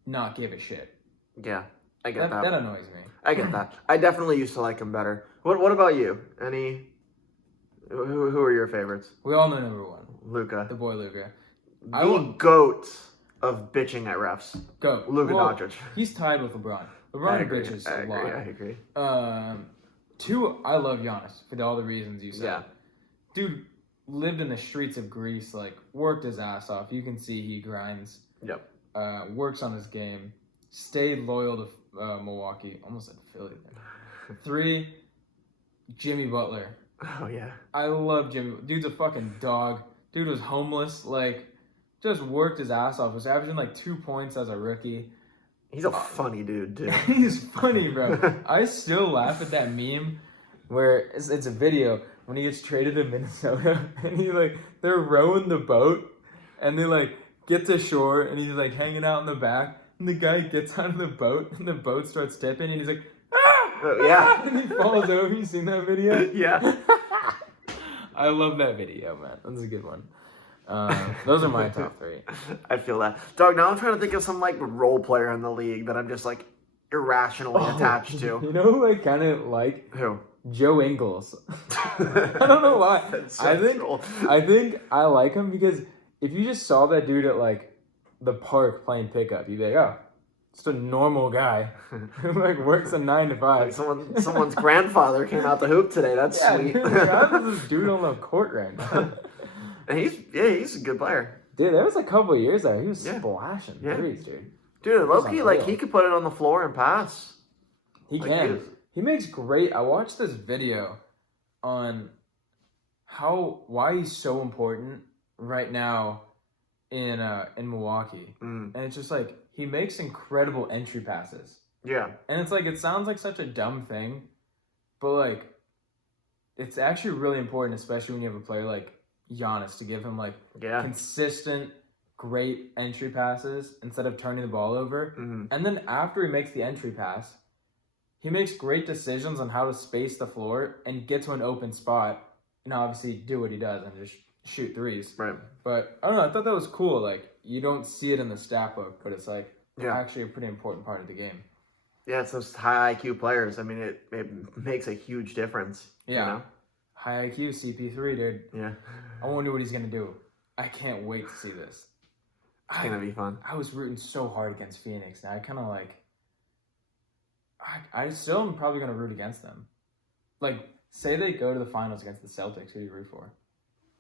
not give a shit. Yeah, I get that. That annoys me. I get that. I definitely used to like him better. What about you? Who are your favorites? We all know number 1. Luka. The boy Luka. The GOAT of bitching at refs. Go. Luka Doncic. He's tied with LeBron. LeBron bitches a lot. I agree. 2, I love Giannis for all the reasons you said. Yeah. Dude lived in the streets of Greece, like, worked his ass off. You can see he grinds. Yep. Works on his game. Stayed loyal to Milwaukee. Almost said Philly there. 3, Jimmy Butler. Oh, yeah. I love Jimmy. Dude's a fucking dog. Dude was homeless. Like, just worked his ass off. Was averaging like 2 points as a rookie. He's a funny dude, too. He's funny, bro. I still laugh at that meme where it's a video when he gets traded to Minnesota and they're rowing the boat and they get to shore and he's hanging out in the back and the guy gets out of the boat and the boat starts tipping and he's like, ah! Yeah. And he falls over. You seen that video? Yeah. I love that video, man. That's a good one. Those are my top 3. I feel that. Dog, now I'm trying to think of some role player in the league that I'm just irrationally attached to. You know who I kind of like? Who? Joe Ingles. I don't know why. I think I like him because if you just saw that dude at the park playing pickup, you'd be like, oh, just a normal guy who works a 9 to 5. Someone's grandfather came out to hoop today. That's sweet. How does this dude on the court right now? And he's a good player. Dude, there was a couple of years there. He was splashing threes, dude. Dude, low-key, he could put it on the floor and pass. He can. He makes great. I watched this video on why he's so important right now in Milwaukee, and it's just he makes incredible entry passes. Yeah, and it's it sounds like such a dumb thing, but it's actually really important, especially when you have a player like Giannis, to give him consistent, great entry passes instead of turning the ball over. Mm-hmm. And then after he makes the entry pass, he makes great decisions on how to space the floor and get to an open spot and obviously do what he does and just shoot threes. Right. But I don't know, I thought that was cool. You don't see it in the stat book, but it's actually a pretty important part of the game. Yeah, it's those high IQ players. I mean, it makes a huge difference. Yeah. You know? High IQ, CP3, dude. Yeah. I wonder what he's going to do. I can't wait to see this. It's going to be fun. I was rooting so hard against Phoenix. Now I kind of I still am probably going to root against them. Say they go to the finals against the Celtics. Who do you root for?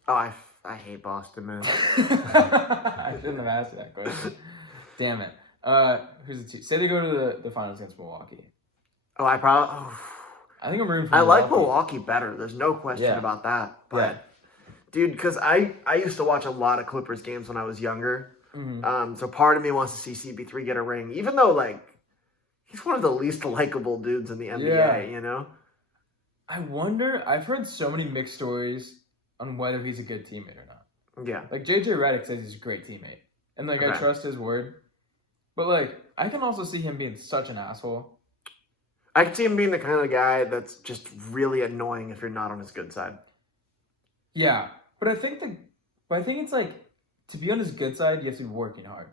Oh, I hate Boston, man. I shouldn't have asked that question. Damn it. Who's the two? Say they go to the finals against Milwaukee. Oh, I think I'm rooting for Milwaukee. I like Milwaukee better. There's no question about that. But, dude, because I used to watch a lot of Clippers games when I was younger. Mm-hmm. So part of me wants to see CP3 get a ring, even though, he's one of the least likable dudes in the NBA, you know? I wonder, I've heard so many mixed stories on whether he's a good teammate or not. Yeah. JJ Redick says he's a great teammate. And, I trust his word. But, I can also see him being such an asshole. I can see him being the kind of guy that's just really annoying if you're not on his good side. Yeah. But I think it's to be on his good side, you have to be working hard.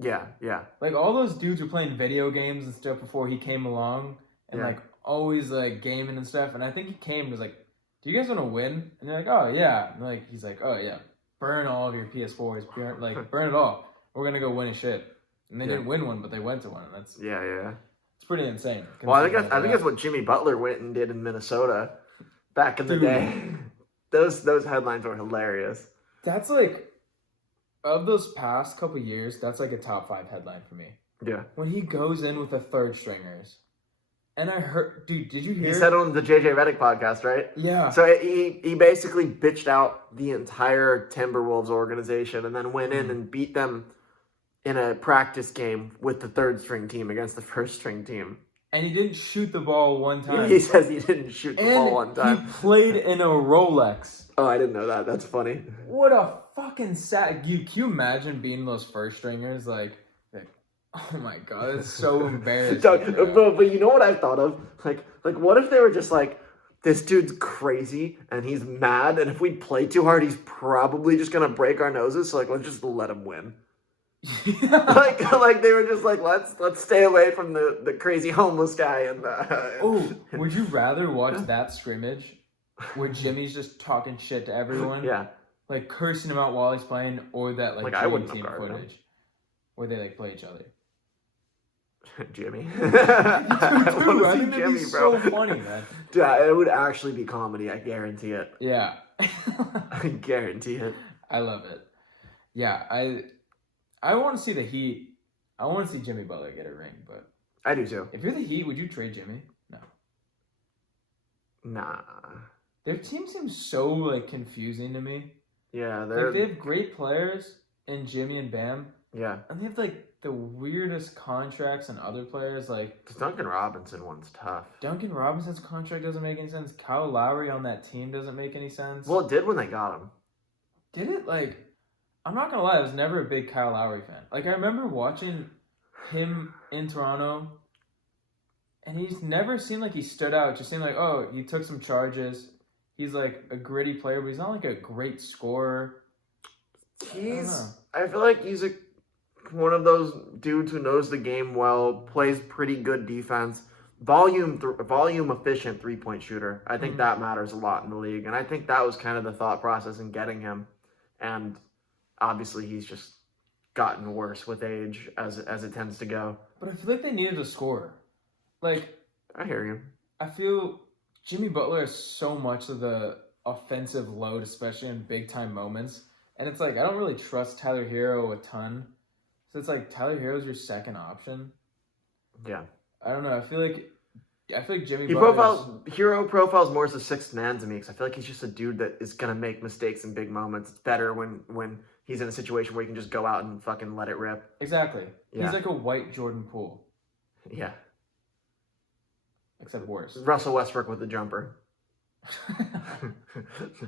Yeah, yeah. All those dudes were playing video games and stuff before he came along and always gaming and stuff. And I think he came and was do you guys want to win? And they're oh yeah. And he's oh yeah. Burn all of your PS4s. Burn it all. We're going to go win a shit. And they didn't win one, but they went to one. And that's it's pretty insane. Well, I think that's what Jimmy Butler went and did in Minnesota back in the day. Those headlines were hilarious. That's of those past couple years, that's a top 5 headline for me. Yeah. When he goes in with the third stringers. And I heard, dude, did you hear? He said on the JJ Redick podcast, right? Yeah. So he basically bitched out the entire Timberwolves organization and then went in and beat them in a practice game with the third string team against the first string team. And he didn't shoot the ball one time. He says he didn't shoot the ball one time. He played in a Rolex. Oh, I didn't know that. That's funny. What a fucking sad... Can you imagine being those first stringers? Oh my god, it's so embarrassing. But you know what I've thought of? What if they were just this dude's crazy and he's mad, and if we play too hard, he's probably just gonna break our noses. So let's just let him win. They were just let's stay away from the crazy homeless guy and would you rather watch that scrimmage where Jimmy's just talking shit to everyone? Yeah. Cursing him out while he's playing, or that dream team footage where they play each other. Jimmy. I think that'd be so funny, man. Dude, it would actually be comedy, I guarantee it. Yeah. I guarantee it. I love it. Yeah, I want to see the Heat. I want to see Jimmy Butler get a ring, but... I do too. If you're the Heat, would you trade Jimmy? No. Nah. Their team seems so, confusing to me. Yeah, they have great players in Jimmy and Bam. Yeah. And they have, the weirdest contracts and other players, like 'Cause Duncan Robinson one's tough. Duncan Robinson's contract doesn't make any sense. Kyle Lowry on that team doesn't make any sense. Well, it did when they got him. Did it? Like, I'm not gonna lie, I was never a big Kyle Lowry fan. Like, I remember watching him in Toronto, and he's never seemed like he stood out. It just seemed like, oh, he took some charges. He's like a gritty player, but he's not like a great scorer. I feel like he's one of those dudes who knows the game well, plays pretty good defense, volume efficient 3-point shooter. I think that matters a lot in the league, and I think that was kind of the thought process in getting him. And obviously, he's just gotten worse with age as it tends to go. But I feel like they needed a scorer. Like, I hear you. I feel Jimmy Butler has so much of the offensive load, especially in big time moments. And it's like, I don't really trust Tyler Hero a ton. So it's like, Tyler Hero's your second option. Yeah. I don't know. I feel like Jimmy Butler. Hero profiles more as a sixth man to me, because I feel like he's just a dude that is gonna make mistakes in big moments. It's better when he's in a situation where he can just go out and fucking let it rip. Exactly. Yeah. He's like a white Jordan Poole. Yeah. Except worse. Russell Westbrook with the jumper. I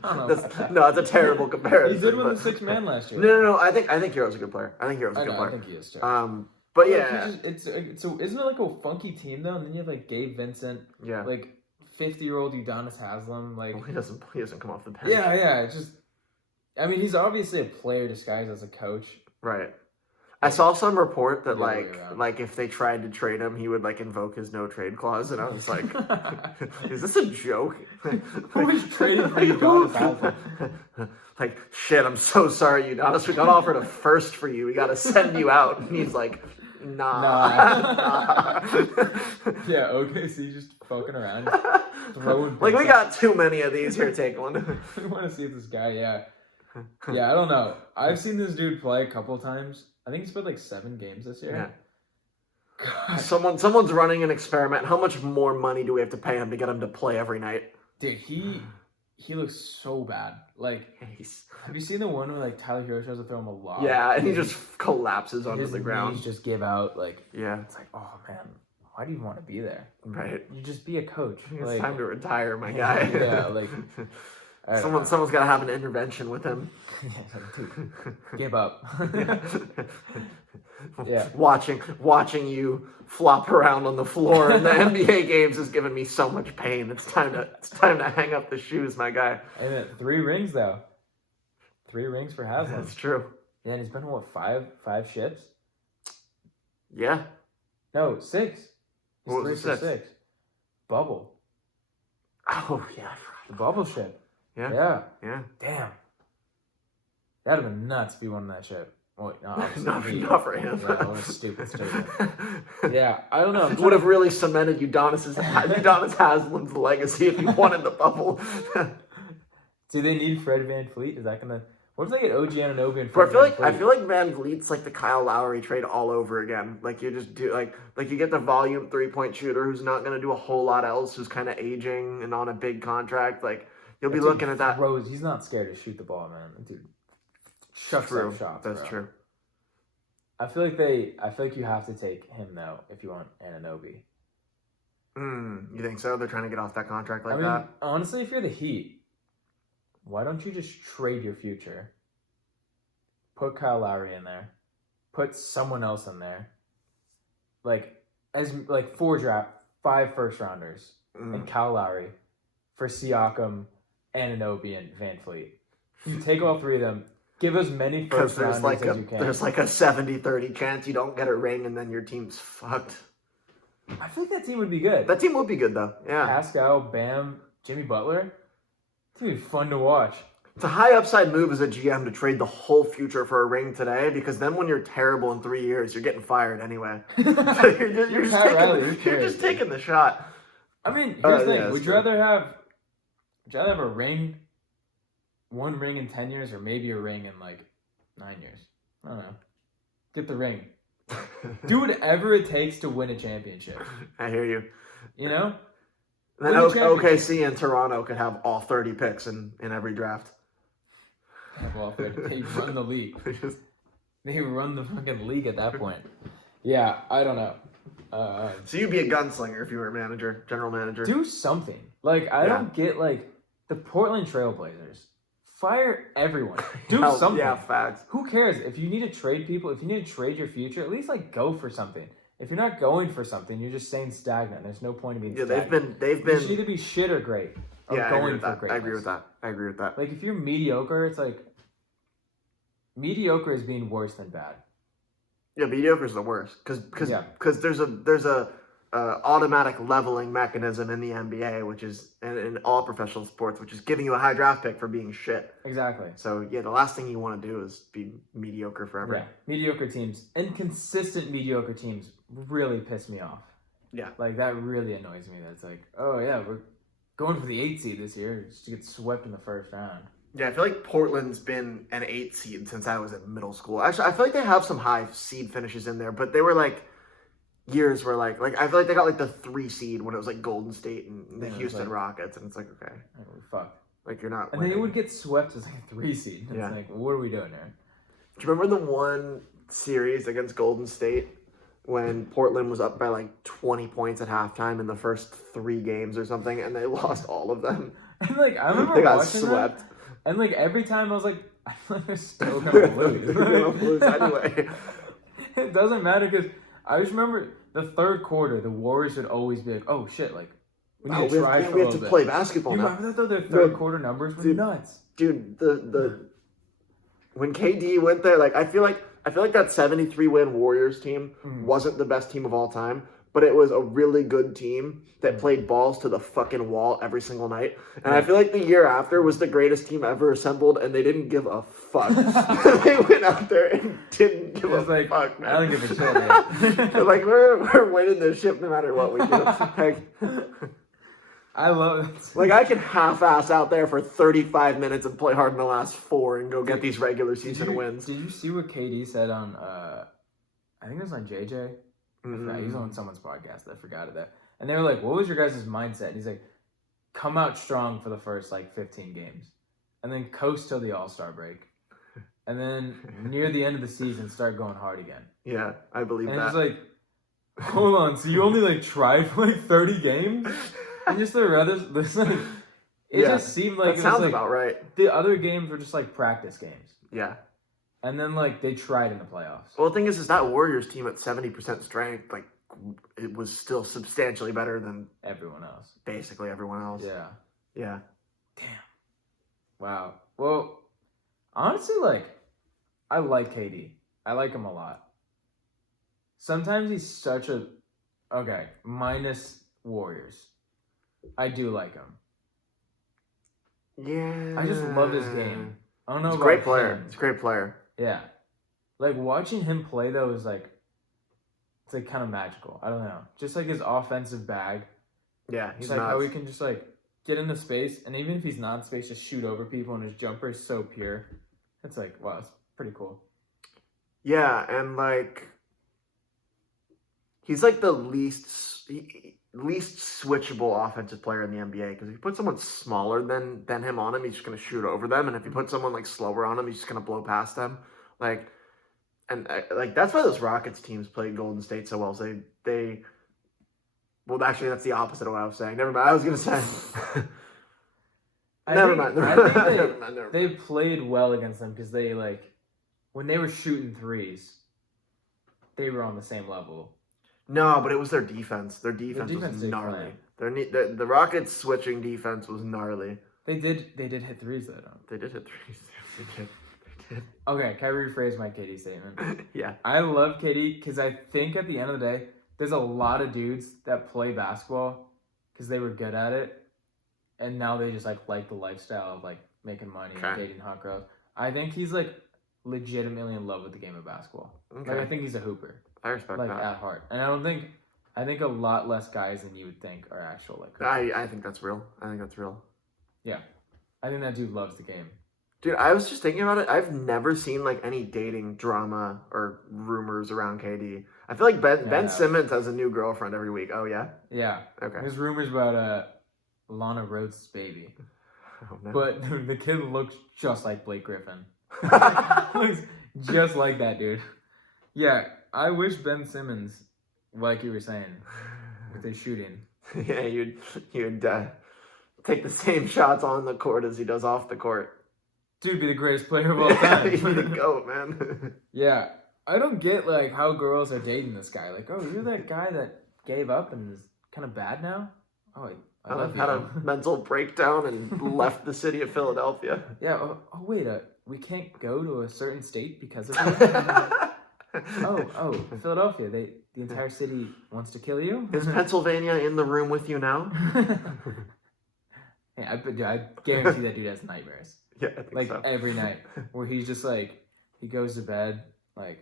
don't know. It's a terrible comparison. He did win the sixth man last year. No. I think Hero's a good player. I think Hero's a good player. I think he is too. But yeah, so isn't it like a funky team though? And then you have like Gabe Vincent, yeah, like 50-year-old Udonis Haslem, like he doesn't come off the bench. Yeah. It's just, I mean, he's obviously a player disguised as a coach. Right. I saw some report that Yeah, like if they tried to trade him, he would like invoke his no trade clause, and I was like, is this a joke? Who is trading for Udonis Haslem? Like, shit, I'm so sorry, Udonis. We got offered a first for you. We got to send you out. And he's like, nah. Yeah, OKC just fucking around, throwing. Like, we got too many of these here. Take one. We want to see this guy. Yeah, I don't know. I've seen this dude play a couple times. I think he's played like 7 games this year. Yeah. God. Someone's running an experiment. How much more money do we have to pay him to get him to play every night? Dude, he looks so bad. Like, have you seen the one where like Tyler Hero tries to throw him a lob? Yeah, and he just collapses onto the ground. His knees just give out. Like, yeah, it's like, oh man, why do you want to be there? Right. You just be a coach. It's like, time to retire, my guy. Yeah, like someone's got to have an intervention with him. Dude, give up. Yeah. Watching you flop around on the floor in the NBA games is giving me so much pain. It's time to hang up the shoes, my guy. And then 3 rings though. 3 rings for Haslem. That's true. Yeah, and he's been what, 5 ships? Yeah. No, 6. He's What 3 was for the 6. Bubble. Oh yeah. The bubble ship. Yeah. Damn. That'd have been nuts if he won that ship. Wait, no, not for him. Yeah, what a stupid statement. Yeah, I don't know. Would have really cemented Udonis Haslam's legacy if he won in the bubble. Do they need Fred VanVleet? Is that gonna? What if they get OG Anunoby and Fred Fred I feel like VanVleet's like the Kyle Lowry trade all over again. Like you just do like you get the volume 3-point shooter who's not gonna do a whole lot else, who's kind of aging and on a big contract. Like you'll be looking at that. He's not scared to shoot the ball, man. Dude, shucks up shots. That's true. I feel like you have to take him though if you want Anunoby. You think so? They're trying to get off that contract like I mean, that? Honestly, if you're the Heat, why don't you just trade your future? Put Kyle Lowry in there. Put someone else in there. Like 5 first rounders and Kyle Lowry for Siakam, Anunoby, and VanVleet. You take all 3 of them. Give as many first rounders as you can. There's like a 70-30 chance you don't get a ring and then your team's fucked. I feel like that team would be good. That team would be good though. Yeah. Pascal, Bam, Jimmy Butler. It would be fun to watch. It's a high upside move as a GM to trade the whole future for a ring today, because then when you're terrible in 3 years, you're getting fired anyway. you're just taking the shot. I mean, here's the thing. Would you rather have a ring, 1 ring in 10 years, or maybe a ring in like 9 years? I don't know. Get the ring. Do whatever it takes to win a championship. I hear you. You know? Then OKC and Toronto could have all 30 picks in every draft. Well, they run the league. They run the fucking league at that point. Yeah, I don't know. So you'd be a gunslinger if you were a manager, general manager. Do something. Like, I don't get, like, the Portland Trailblazers. Fire everyone. Do something. Yeah, facts. Who cares? If you need to trade people, if you need to trade your future, at least, like, go for something. If you're not going for something, you're just staying stagnant. There's no point in being stagnant. They've been. You should either be shit or great. Or going for greatness. I agree with that. Like, if you're mediocre, it's like, mediocre is being worse than bad. Yeah, mediocre is the worst because there's a automatic leveling mechanism in the NBA, which is in all professional sports, which is giving you a high draft pick for being shit. Exactly. So yeah, the last thing you want to do is be mediocre forever. Yeah, mediocre teams and consistent mediocre teams really piss me off. Yeah, like that really annoys me. That's like, oh yeah, we're going for the 8th seed this year, just to get swept in the first round. Yeah, I feel like Portland's been an 8 seed since I was in middle school. Actually, I feel like they have some high seed finishes in there, but they were like years where like I feel like they got like the 3 seed when it was like Golden State and the Houston Rockets, and it's like, okay, fuck, like you're not. And then they would get swept as like a 3 seed. It's like, what are we doing here? Do you remember the one series against Golden State when Portland was up by like 20 points at halftime in the first 3 games or something, and they lost all of them? And like I remember they got watching swept. That, and like every time I was like, I feel like they're still gonna lose. They're gonna lose anyway. It doesn't matter because I just remember the third quarter, the Warriors would always be like, "Oh shit, like we need to try for a little bit." We have to play basketball you now. Remember that though? Their third quarter numbers were nuts. Dude, the when KD went there, like I feel like that 73-win Warriors team wasn't the best team of all time, but it was a really good team that played balls to the fucking wall every single night. And I feel like the year after was the greatest team ever assembled, and they didn't give a fuck. They went out there and didn't give a fuck, man. I don't give a shit, man. They're like, we're winning this ship no matter what we do. Like, I love it. Like, I can half-ass out there for 35 minutes and play hard in the last 4 and go get these regular season wins. Did you see what KD said on, I think it was on JJ? He was on someone's podcast. I forgot it. And they were like, what was your guys' mindset? And he's like, come out strong for the first, 15 games. And then coast till the All-Star break. And then near the end of the season, start going hard again. Yeah, I believe that. And it's like, hold on, so you only, tried for, 30 games? And just the others, it just seemed like that sounds about right. The other games were just, practice games. Yeah. And then, they tried in the playoffs. Well, the thing is that Warriors team at 70% strength, it was still substantially better than everyone else. Basically everyone else. Yeah. Yeah. Damn. Wow. Well, honestly, I like KD. I like him a lot. Sometimes he's such a... Okay, minus Warriors. I do like him. Yeah. I just love his game. I don't know He's about a great player. him. He's a great player. Yeah. Watching him play, though, is it's kind of magical. I don't know. Just his offensive bag. Yeah, he's nuts. How he can just get into space, and even if he's not in space, just shoot over people, and his jumper is so pure. It's wow, it's pretty cool. Yeah, and he's the least switchable offensive player in the NBA, because if you put someone smaller than him on him, he's just gonna shoot over them, and if you put someone slower on him, he's just gonna blow past them. And that's why those Rockets teams play Golden State so well. So well, actually, that's the opposite of what I was saying. Never mind. I was gonna say. Never mind. They played well against them because they when they were shooting threes, they were on the same level. No, but it was their defense. Their defense was gnarly. The Rockets switching defense was gnarly. They did hit threes though. They did hit threes. They did. Okay, can I rephrase my KD statement? Yeah. I love KD because I think at the end of the day, there's a lot of dudes that play basketball because they were good at it, and now they just like the lifestyle of making money and dating hot girls. I think he's legitimately in love with the game of basketball. Okay. I think he's a hooper. I respect that. At heart. And I think a lot less guys than you would think are actual hoopers. I think that's real. Yeah. I think that dude loves the game. Dude, I was just thinking about it. I've never seen any dating drama or rumors around KD. I feel like Ben Simmons has a new girlfriend every week. Oh yeah? Yeah. Okay. There's rumors about Lana Rhoades' baby. Oh, no. But the kid looks just like Blake Griffin. Just like that, dude. Yeah, I wish Ben Simmons, like you were saying, with his shooting. Yeah, you'd take the same shots on the court as he does off the court. Dude, be the greatest player of all time. He'd be the GOAT, man. Yeah, I don't get like how girls are dating this guy. Like, oh, you're that guy that gave up and is kind of bad now. Oh, I love Had you. a mental breakdown and left the city of Philadelphia. Yeah. Oh wait. We can't go to a certain state because of it. oh, Philadelphia. The entire city wants to kill you. Is Pennsylvania in the room with you now? Hey, I guarantee that dude has nightmares. Yeah, I think Like so. every night, where he's just like, he goes to bed like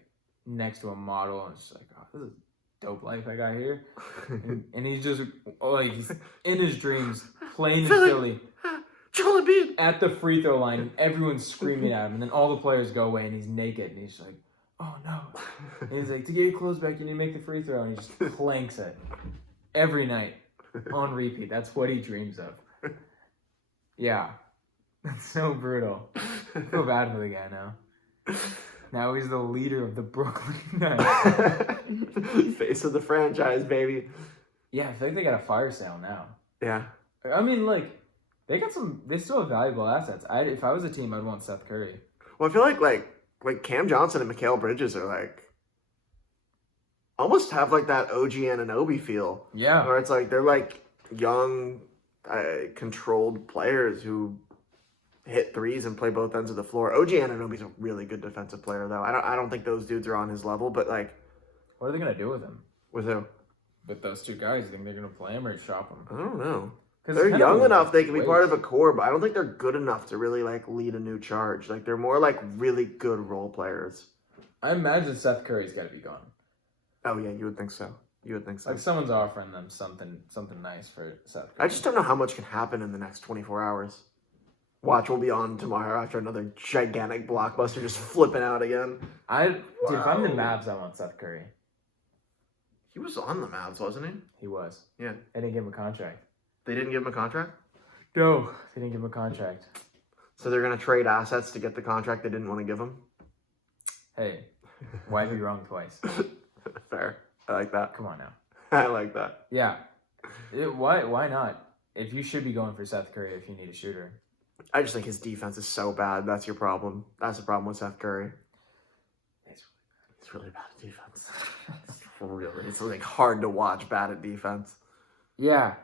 next to a model, and it's just like, oh, this is a dope life I got here, and he's just like, he's in his dreams playing in Philly Joel Embiid at the free throw line, and everyone's screaming at him, and then all the players go away, and he's naked, and he's like, oh no, and he's like, to get your clothes back, you need to make the free throw, and he just clanks it every night on repeat. That's what he dreams of. Yeah. That's so brutal. I feel bad for the guy now. Now he's the leader of the Brooklyn Nets. Face of the franchise, baby. Yeah, I feel like they got a fire sale now. Yeah. I mean, like, they still have valuable assets. If I was a team, I'd want Seth Curry. Well, I feel like Cam Johnson and Mikal Bridges are like almost have like that OG Anunoby feel. Yeah. Where it's like they're like young, controlled players who hit threes and play both ends of the floor. OG Anunoby's a really good defensive player, though. I don't think those dudes are on his level, but like, What are they gonna do with him? with who? With those two guys, you think they're gonna play him or shop him? I don't know. 'Cause They're it's kind of young a enough they can be waste. part of a core, but I don't think they're good enough to really like lead a new charge. Like they're more like really good role players. I imagine Seth Curry's got to be gone. Oh yeah, you would think so. You would think so. Like someone's offering them something nice for Seth Curry. I just don't know how much can happen in the next 24 hours. Watch will be on tomorrow after another gigantic blockbuster just flipping out again. Dude, if I'm the Mavs, I want Seth Curry. He was on the Mavs, wasn't he? He was. Yeah. They didn't give him a contract. They didn't give him a contract? No, they didn't give him a contract. So they're going to trade assets to get the contract they didn't want to give him? Hey, why be wrong twice? Fair. I like that. Come on now. I like that. Yeah. Why not? If you should be going for Seth Curry if you need a shooter. I just think his defense is so bad. That's your problem. That's the problem with Seth Curry. It's really bad at defense. It's like hard to watch bad at defense. Yeah.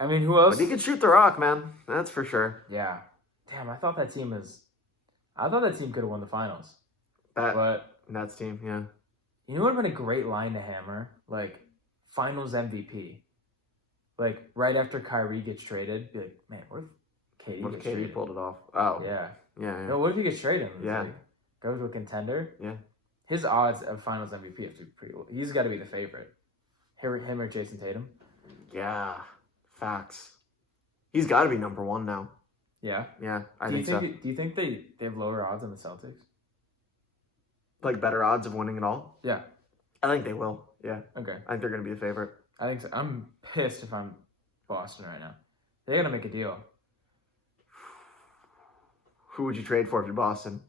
I mean, who else? But he can shoot the rock, man. That's for sure. Yeah. Damn, I thought that team could have won the finals. But Nets team, yeah. you know what would have been a great line to hammer? Like, finals MVP. Like, right after Kyrie gets traded, be like, man, what if KD What if gets KD traded? pulled it off? Oh. Yeah. Yeah. No, what if he gets traded? It's Yeah. like, go to a contender? Yeah. His odds of finals MVP have to be pretty low. He's got to be the favorite. Him or Jason Tatum? Yeah. Facts. He's got to be number one now. Yeah. Yeah, I Do you think so. Do you think they have lower odds than the Celtics? Like better odds of winning it all? Yeah. I think they will. Yeah. Okay. I think they're going to be the favorite. I think so. I'm pissed if I'm Boston right now. They got to make a deal. Who would you trade for if you're Boston?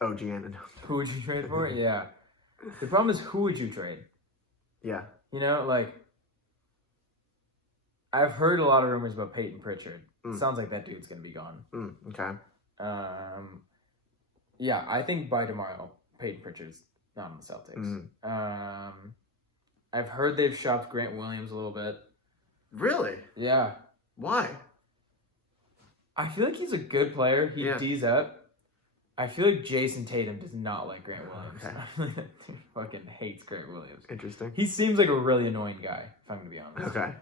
OG Anunoby. Who would you trade for? Yeah. The problem is, who would you trade? Yeah. You know, like, I've heard a lot of rumors about Peyton Pritchard. Sounds like that dude's going to be gone. Okay. Yeah, I think by tomorrow, Peyton Pritchard's not on the Celtics. I've heard they've shopped Grant Williams a little bit. Really? Yeah. Why? I feel like he's a good player. He Yeah. D's up. I feel like Jason Tatum does not like Grant Williams. Okay. I feel like that dude fucking hates Grant Williams. Interesting. He seems like a really annoying guy, if I'm going to be honest. Okay.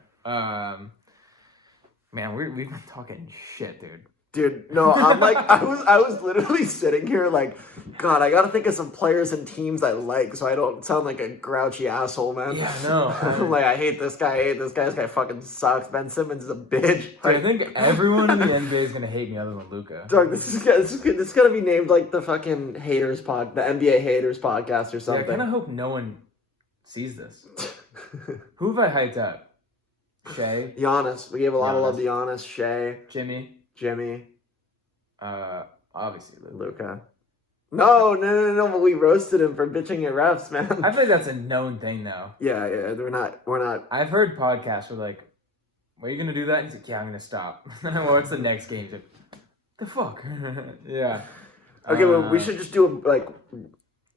Man, we've been talking shit, dude. Dude, no, I'm like, I was literally sitting here like, God, I gotta think of some players and teams I like so I don't sound like a grouchy asshole, man. Yeah, no. I'm like, I hate this guy, this guy fucking sucks. Ben Simmons is a bitch. Dude, I think everyone in the NBA is going to hate me other than Luka. Dog, this is gonna be named like the fucking the NBA haters podcast or Yeah, I something. kind of hope no one sees this. Who have I hyped up? Shea, Giannis. We gave a lot of Giannis. love to Giannis, Shea, Jimmy, Jimmy, obviously Luka. Luka. No. But we roasted him for bitching at refs, man. I feel like that's a known thing, though. Yeah. We're not. I've heard podcasts where like, "Are you gonna do that?" And he's like, "Yeah, I'm gonna stop." Then I watch the next game. He's like, "The fuck?" Yeah. Okay, well, we should just do like.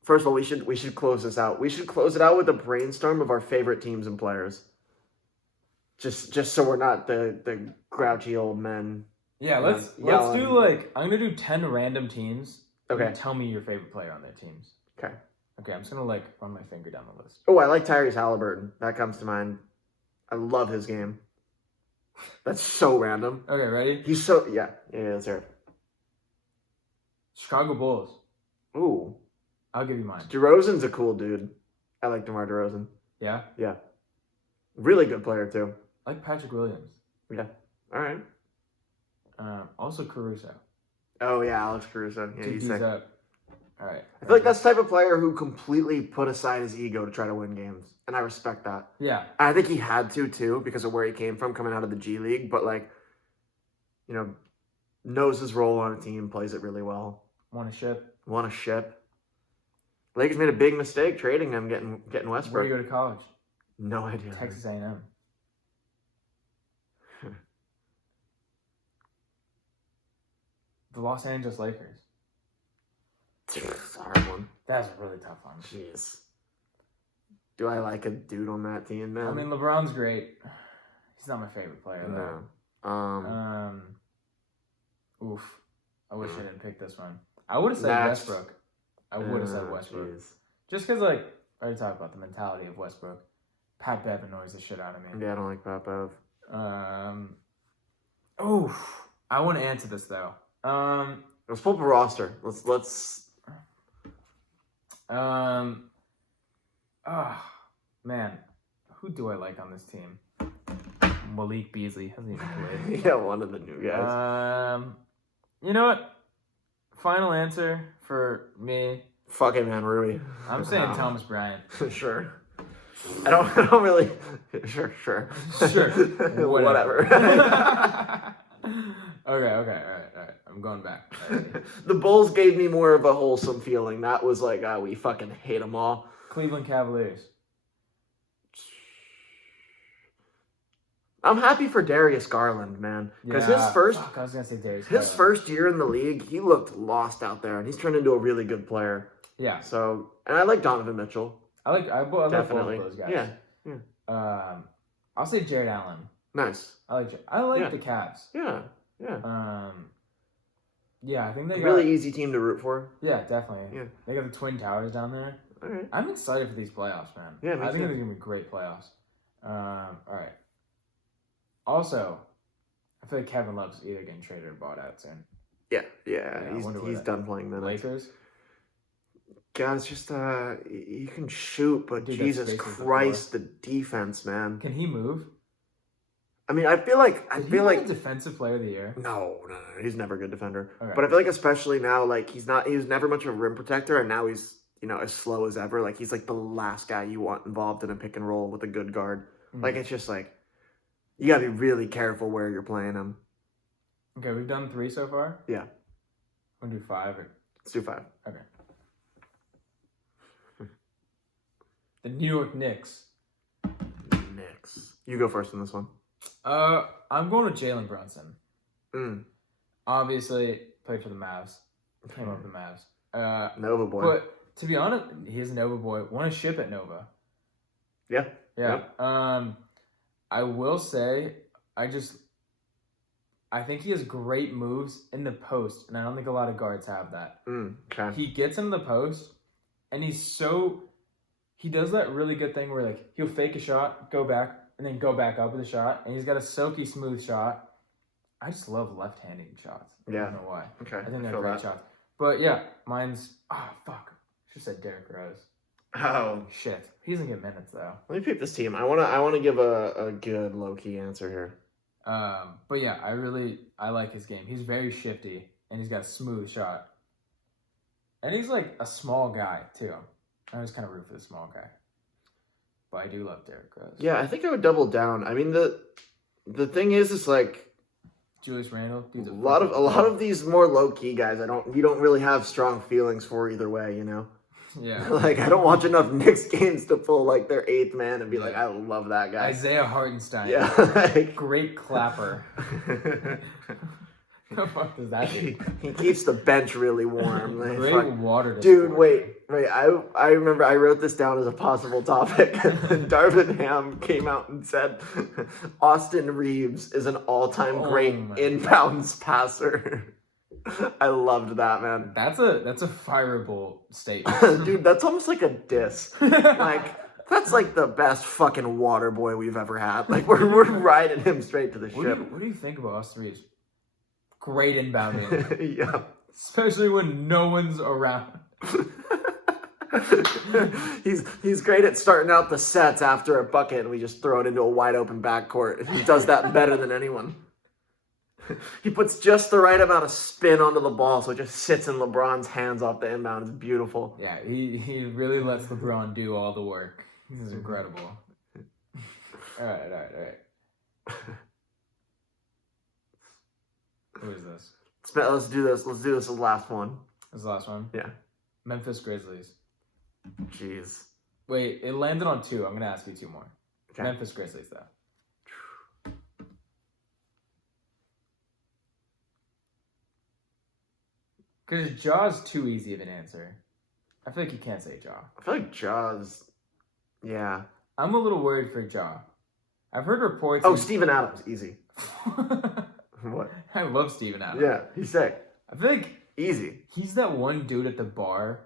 First of all, we should close this out. We should close it out with a brainstorm of our favorite teams and players. Just so we're not the grouchy old men. Yeah, let's do like I'm gonna do 10 random teams. Okay. And tell me your favorite player on their teams. Okay. Okay, I'm just gonna like run my finger down the list. Oh, I like Tyrese Halliburton. That comes to mind. I love his game. That's so random. Okay, ready? He's so yeah. Let's hear it. Chicago Bulls. Ooh. I'll give you mine. DeRozan's a cool dude. I like DeMar DeRozan. Yeah? Yeah. Really good player too. I like Patrick Williams. Yeah. All right. Also Caruso. Oh yeah, Alex Caruso. Yeah, he's sick. Up. All right. I feel like that's the type of player who completely put aside his ego to try to win games, and I respect that. Yeah. I think he had to too because of where he came from, coming out of the G League. But like, knows his role on a team, plays it really well. Won a ship. Lakers made a big mistake trading him, getting Westbrook. Where do you go to college? No idea. Texas A&M. The Los Angeles Lakers. It's a hard one. That's a really tough one. Jeez. Do I like a dude on that team, man? I mean, LeBron's great. He's not my favorite player, though. No. Oof. I wish I didn't pick this one. I would have said Westbrook. I would have said Westbrook. Geez. Just because, like, I already talked about the mentality of Westbrook. Pat Bev annoys the shit out of me. Yeah, I don't like Pat Bev. Oof. I want to answer this, though. Let's pull up a roster. Let's. Man, who do I like on this team? Malik Beasley hasn't even played. Yeah, one of the new guys. You know what? Final answer for me. Fuck it, man, Rui. I'm saying Thomas Bryant. Sure. I don't really. Sure. Sure. Whatever. Okay, all right. I'm going back. Right. The Bulls gave me more of a wholesome feeling. That was like, we fucking hate them all. Cleveland Cavaliers. I'm happy for Darius Garland, man. Because I was gonna say Darius. His first year in the league, he looked lost out there, and he's turned into a really good player. Yeah. So, and I like Donovan Mitchell. I like both Definitely. of those guys. Yeah. I'll say Jared Allen. Nice. I like the Cavs. Yeah. Yeah, I think they really easy team to root for. Yeah, definitely. Yeah. They got the Twin Towers down there. All right. I'm excited for these playoffs, man. Yeah, I think they're gonna be great playoffs. All right. Also, I feel like Kevin Love's either getting traded or bought out soon. Yeah. He's done playing minutes. Lakers. God, it's just you can shoot, but Dude, Jesus Christ, the defense, man. Can he move? I mean, I feel like defensive player of the year. No, he's never a good defender. Okay. But I feel like especially now, like he was never much of a rim protector, and now he's as slow as ever. Like he's like the last guy you want involved in a pick and roll with a good guard. Mm-hmm. Like it's just like you gotta be really careful where you're playing him. Okay, we've done 3 so far. Yeah. We'll do 5. Let's do 5. Okay. The New York Knicks. You go first on this one. I'm going with Jalen Brunson. Obviously, played for the Mavs. Came up with the Mavs. Nova boy. But to be honest, he's a Nova boy. Won a ship at Nova. Yeah. Yeah. I will say, I think he has great moves in the post, and I don't think a lot of guards have that. Okay. He gets in the post, and he does that really good thing where like he'll fake a shot, go back, and then go back up with a shot, and he's got a silky smooth shot. I just love left-handed shots. Yeah. I don't know why. Okay. I think they're great shots. But yeah, mine's fuck. Should have said Derrick Rose. Oh shit. He doesn't get minutes though. Let me pick this team. I wanna give a good low-key answer here. But yeah, I like his game. He's very shifty and he's got a smooth shot. And he's like a small guy too. I was kind of root for the small guy. But I do love Derrick Rose. Yeah, I think I would double down. I mean the thing is like Julius Randle. Dude's A lot of these more low key guys, you don't really have strong feelings for either way, you know. Yeah. Like I don't watch enough Knicks games to pull like their eighth man and be like, I love that guy. Isaiah Hartenstein. Yeah. Like, great clapper. The fuck does that mean? He keeps the bench really warm. Like, Great water. Dude, wait. I remember I wrote this down as a possible topic. And Darvin Ham came out and said Austin Reeves is an all-time great inbounds passer. I loved that, man. That's a fireable statement. Dude, that's almost like a diss. Like that's like the best fucking water boy we've ever had. Like we're riding him straight to the ship. What do you think about Austin Reeves? Great inbounding. Yeah. Especially when no one's around. He's great at starting out the sets after a bucket and we just throw it into a wide open backcourt. He does that better than anyone. He puts just the right amount of spin onto the ball so it just sits in LeBron's hands off the inbound. It's beautiful. Yeah, he really lets LeBron do all the work. This is incredible. All right. Who is this? Let's do this. Let's do this as the last one. This is the last one? Yeah. Memphis Grizzlies. Jeez. Wait, it landed on 2. I'm going to ask you 2 more. Okay. Memphis Grizzlies, though. Because Jaw's too easy of an answer. I feel like you can't say Jaw. I feel like Jaws. Yeah. I'm a little worried for Jaw. I've heard reports. Oh, Steven Adams. Easy. What? I love Steven Adams. Yeah, he's sick. I feel like easy. He's that one dude at the bar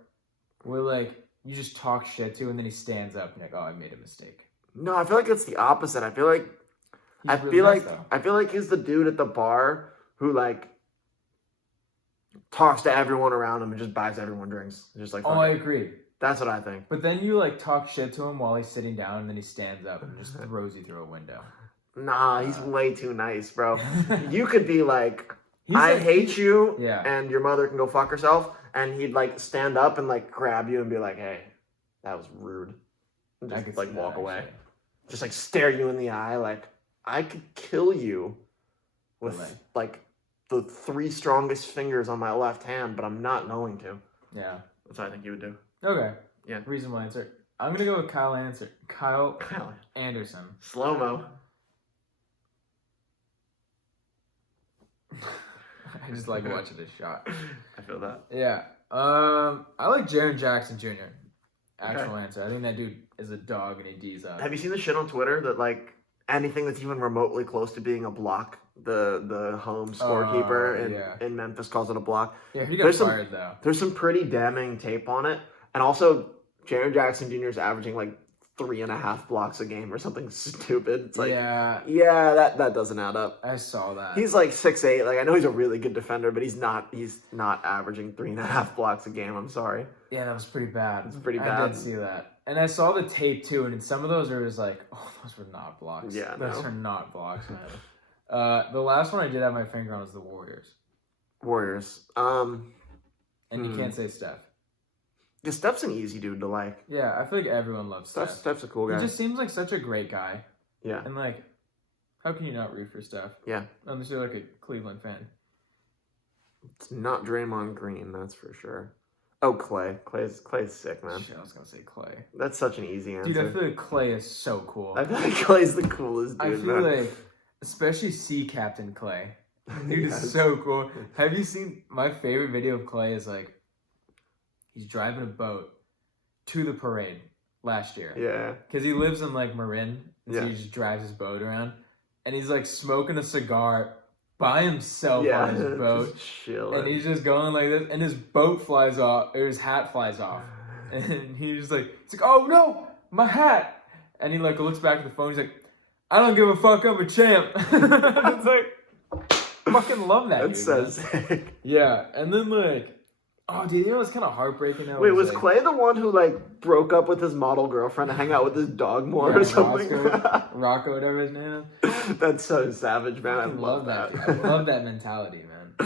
where like you just talk shit to and then he stands up and you're like, oh, I made a mistake. No, I feel like it's the opposite. I feel like he's the dude at the bar who like talks to everyone around him and just buys everyone drinks. Just like I agree. That's what I think. But then you like talk shit to him while he's sitting down and then he stands up and just throws you through a window. Nah, he's way too nice, bro. You could be like, I hate you, and your mother can go fuck herself, and he'd like stand up and like grab you and be like, hey, that was rude. And just like walk away. Just like stare you in the eye like, I could kill you with like the 3 strongest fingers on my left hand, but I'm not going to. Yeah. That's what I think you would do. Okay. Yeah. Reasonable answer. I'm going to go with Kyle Anderson. Slow-mo. I just like watching this shot. I feel that. Yeah. I like Jaren Jackson Jr. Actual answer. I think that dude is a dog and he D's up. Have you seen the shit on Twitter that like anything that's even remotely close to being a block, the home scorekeeper in Memphis calls it a block? Yeah, he got fired though. There's some pretty damning tape on it. And also Jaren Jackson Jr. is averaging like 3.5 blocks a game or something stupid. It's like, that doesn't add up. I saw that. He's like 6'8". Like I know he's a really good defender, but he's not averaging 3.5 blocks a game. I'm sorry. Yeah, that was pretty bad. It's pretty bad. I did see that. And I saw the tape too, and in some of those it was like, oh, those were not blocks. Yeah, those are not blocks, man. The last one I did have my finger on was the Warriors. And you can't say Steph. Yeah, Steph's an easy dude to like. Yeah, I feel like everyone loves Steph. Steph's a cool guy. He just seems like such a great guy. Yeah. And like, how can you not root for Steph? Yeah. Unless you're like a Cleveland fan. It's not Draymond Green, that's for sure. Oh, Clay. Clay's sick, man. Shit, I was gonna say Clay. That's such an easy answer. Dude, I feel like Clay is so cool. I feel like Clay's the coolest dude, I feel like, especially Sea Captain Clay. Dude is so cool. Have you seen, my favorite video of Clay is like, he's driving a boat to the parade last year. Yeah. Because he lives in like Marin. So he just drives his boat around. And he's like smoking a cigar by himself on his boat. Just chilling. And he's just going like this. And his boat flies off, or his hat flies off. And he's like, oh no, my hat. And he like looks back at the phone. He's like, I don't give a fuck, I'm a champ. It's like, fucking love that dude. That's so sick. Yeah. And then like, oh, dude, you know what's kind of heartbreaking? Wait, was like, Clay the one who, like, broke up with his model girlfriend to hang out with his dog more or something? Rocco, whatever his name is. That's so savage, man. I love that. I love that mentality, man.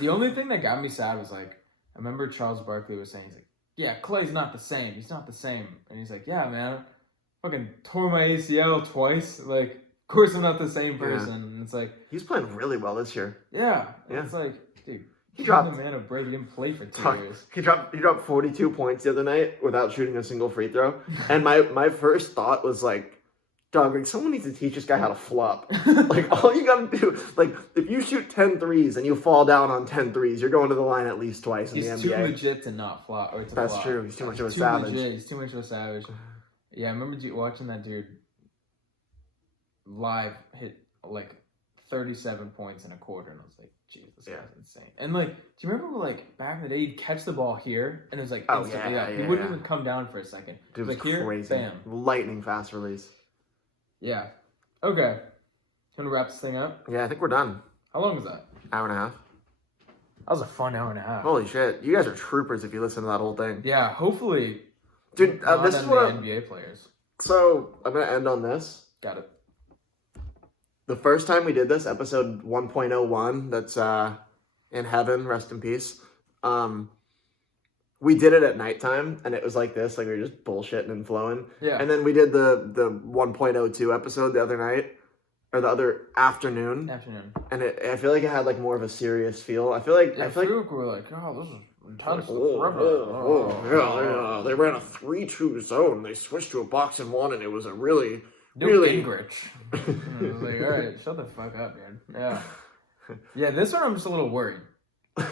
The only thing that got me sad was, like, I remember Charles Barkley was saying, he's like, yeah, Clay's not the same. He's not the same. And he's like, yeah, man, I fucking tore my ACL twice. Like, of course I'm not the same person. And it's like he's playing really well this year. yeah. Yeah. It's like, dude, He dropped the man of break. He didn't play for 2 years. He dropped 42 points the other night without shooting a single free throw. And my first thought was like, dog, like someone needs to teach this guy how to flop. Like all you gotta do, like if you shoot 10 threes and you fall down on 10 threes, you're going to the line at least twice in He's the NBA. too legit to not flop or to That's flop. true. He's too much of a Too savage. legit. He's too much of a savage. Yeah, I remember watching that dude live hit like 37 points in a quarter, and I was like, "Jeez, this guy's insane." And like, do you remember like back in the day, he'd catch the ball here, and it was like instantly up. He wouldn't even come down for a second. Dude, like here, crazy. bam, lightning fast release. Yeah. Okay. Gonna wrap this thing up. Yeah, I think we're done. How long was that? Hour and a half. That was a fun hour and a half. Holy shit, you guys are troopers if you listen to that whole thing. Yeah. Hopefully, dude, this is what NBA players. So I'm gonna end on this. Got it. The first time we did this, episode 1.01, that's in heaven, rest in peace. We did it at nighttime, and it was like this, like we were just bullshitting and flowing. Yeah. And then we did the 1.02 episode the other night, or the other afternoon. And I feel like it had like more of a serious feel. I feel like we were like, oh, this is intense. They ran a 3-2 zone. They switched to a box and one, and it was a really. Gingrich. I was like, all right, shut the fuck up, man. Yeah. Yeah, this one I'm just a little worried.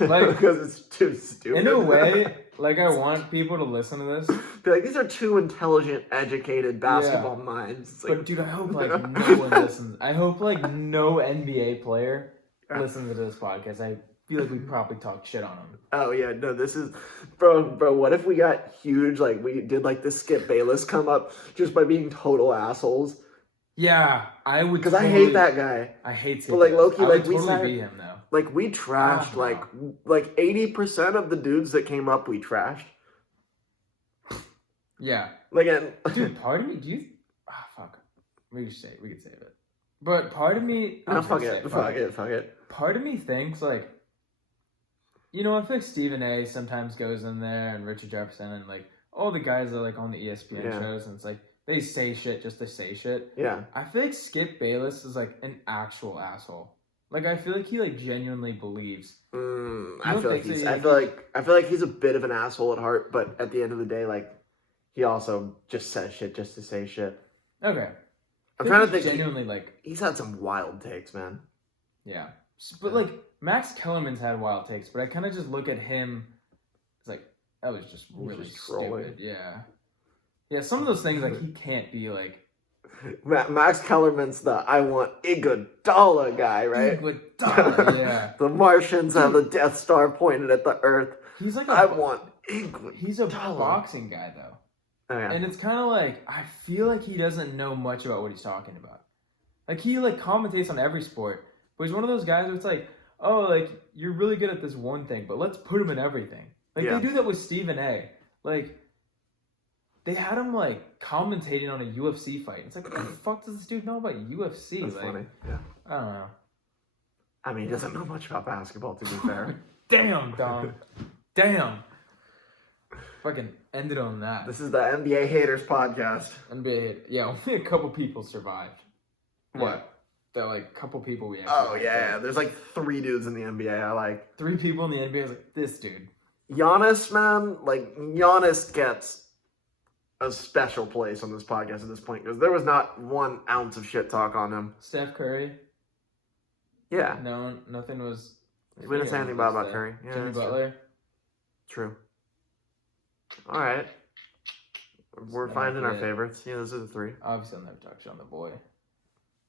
Like, because it's too stupid. In a way, like I want people to listen to this. Be like, these are two intelligent, educated basketball minds. Like, but dude, I hope like no one listens. I hope like no NBA player listens to this podcast. I feel like we probably talk shit on them. Oh yeah, no, this is, bro. What if we got huge? Like we did like the Skip Bayless come up just by being total assholes. Yeah, I would. Because I hate that guy. I hate Skip. But like Bayless. Loki, like we we totally beat him though. Like we trashed like 80% of the dudes that came up. We trashed. Yeah. Like, and dude, part of me, do you? Ah, fuck. We could save it. But part of me, fuck it. Part of me thinks like, you know, I feel like Stephen A. sometimes goes in there and Richard Jefferson and like all the guys that are like on the ESPN shows, and it's like they say shit just to say shit. Yeah. I feel like Skip Bayless is like an actual asshole. Like I feel like he like genuinely believes. I feel like he's a bit of an asshole at heart, but at the end of the day, like he also just says shit just to say shit. Okay. I'm trying to think. Genuinely, like he's had some wild takes, man. Yeah, but like Max Kellerman's had wild takes, but I kind of just look at him. It's like that was just really stupid. Yeah. Yeah, some of those things like he can't be like. Max Kellerman's the I want Iguodala guy, right? Iguodala, yeah. The Martians have the Death Star pointed at the Earth. He's like I want Iguodala. He's a boxing guy though. Oh, yeah. And it's kind of like I feel like he doesn't know much about what he's talking about. Like he like commentates on every sport, but he's one of those guys where it's like, oh, like you're really good at this one thing, but let's put him in everything. Like they do that with Stephen A. Like. They had him, like, commentating on a UFC fight. It's like, what the fuck does this dude know about UFC? That's like, funny. Yeah. I don't know. I mean, he doesn't know much about basketball, to be fair. Damn, Dom. Damn. Fucking ended on that. This is the NBA Haters podcast. Yeah, only a couple people survived. What? That, like, a couple people we actually... Oh, yeah. There's, like, 3 dudes in the NBA I like. 3 people in the NBA. I was like, this dude. Giannis, man. Like, Giannis gets... a special place on this podcast at this point because there was not 1 ounce of shit talk on him. Steph Curry. Yeah. No, nothing was. We didn't say anything about Curry. Yeah, Jimmy Butler. True. All right. We're finding our favorites. Yeah, those are the 3. Obviously, I'll never talk shit on the boy.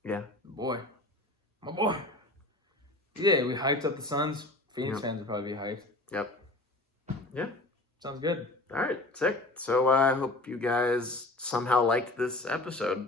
Yeah. The boy. My boy. Yeah, we hyped up the Suns. Phoenix fans would probably be hyped. Yep. Yeah. Sounds good. All right, sick. So I hope you guys somehow liked this episode.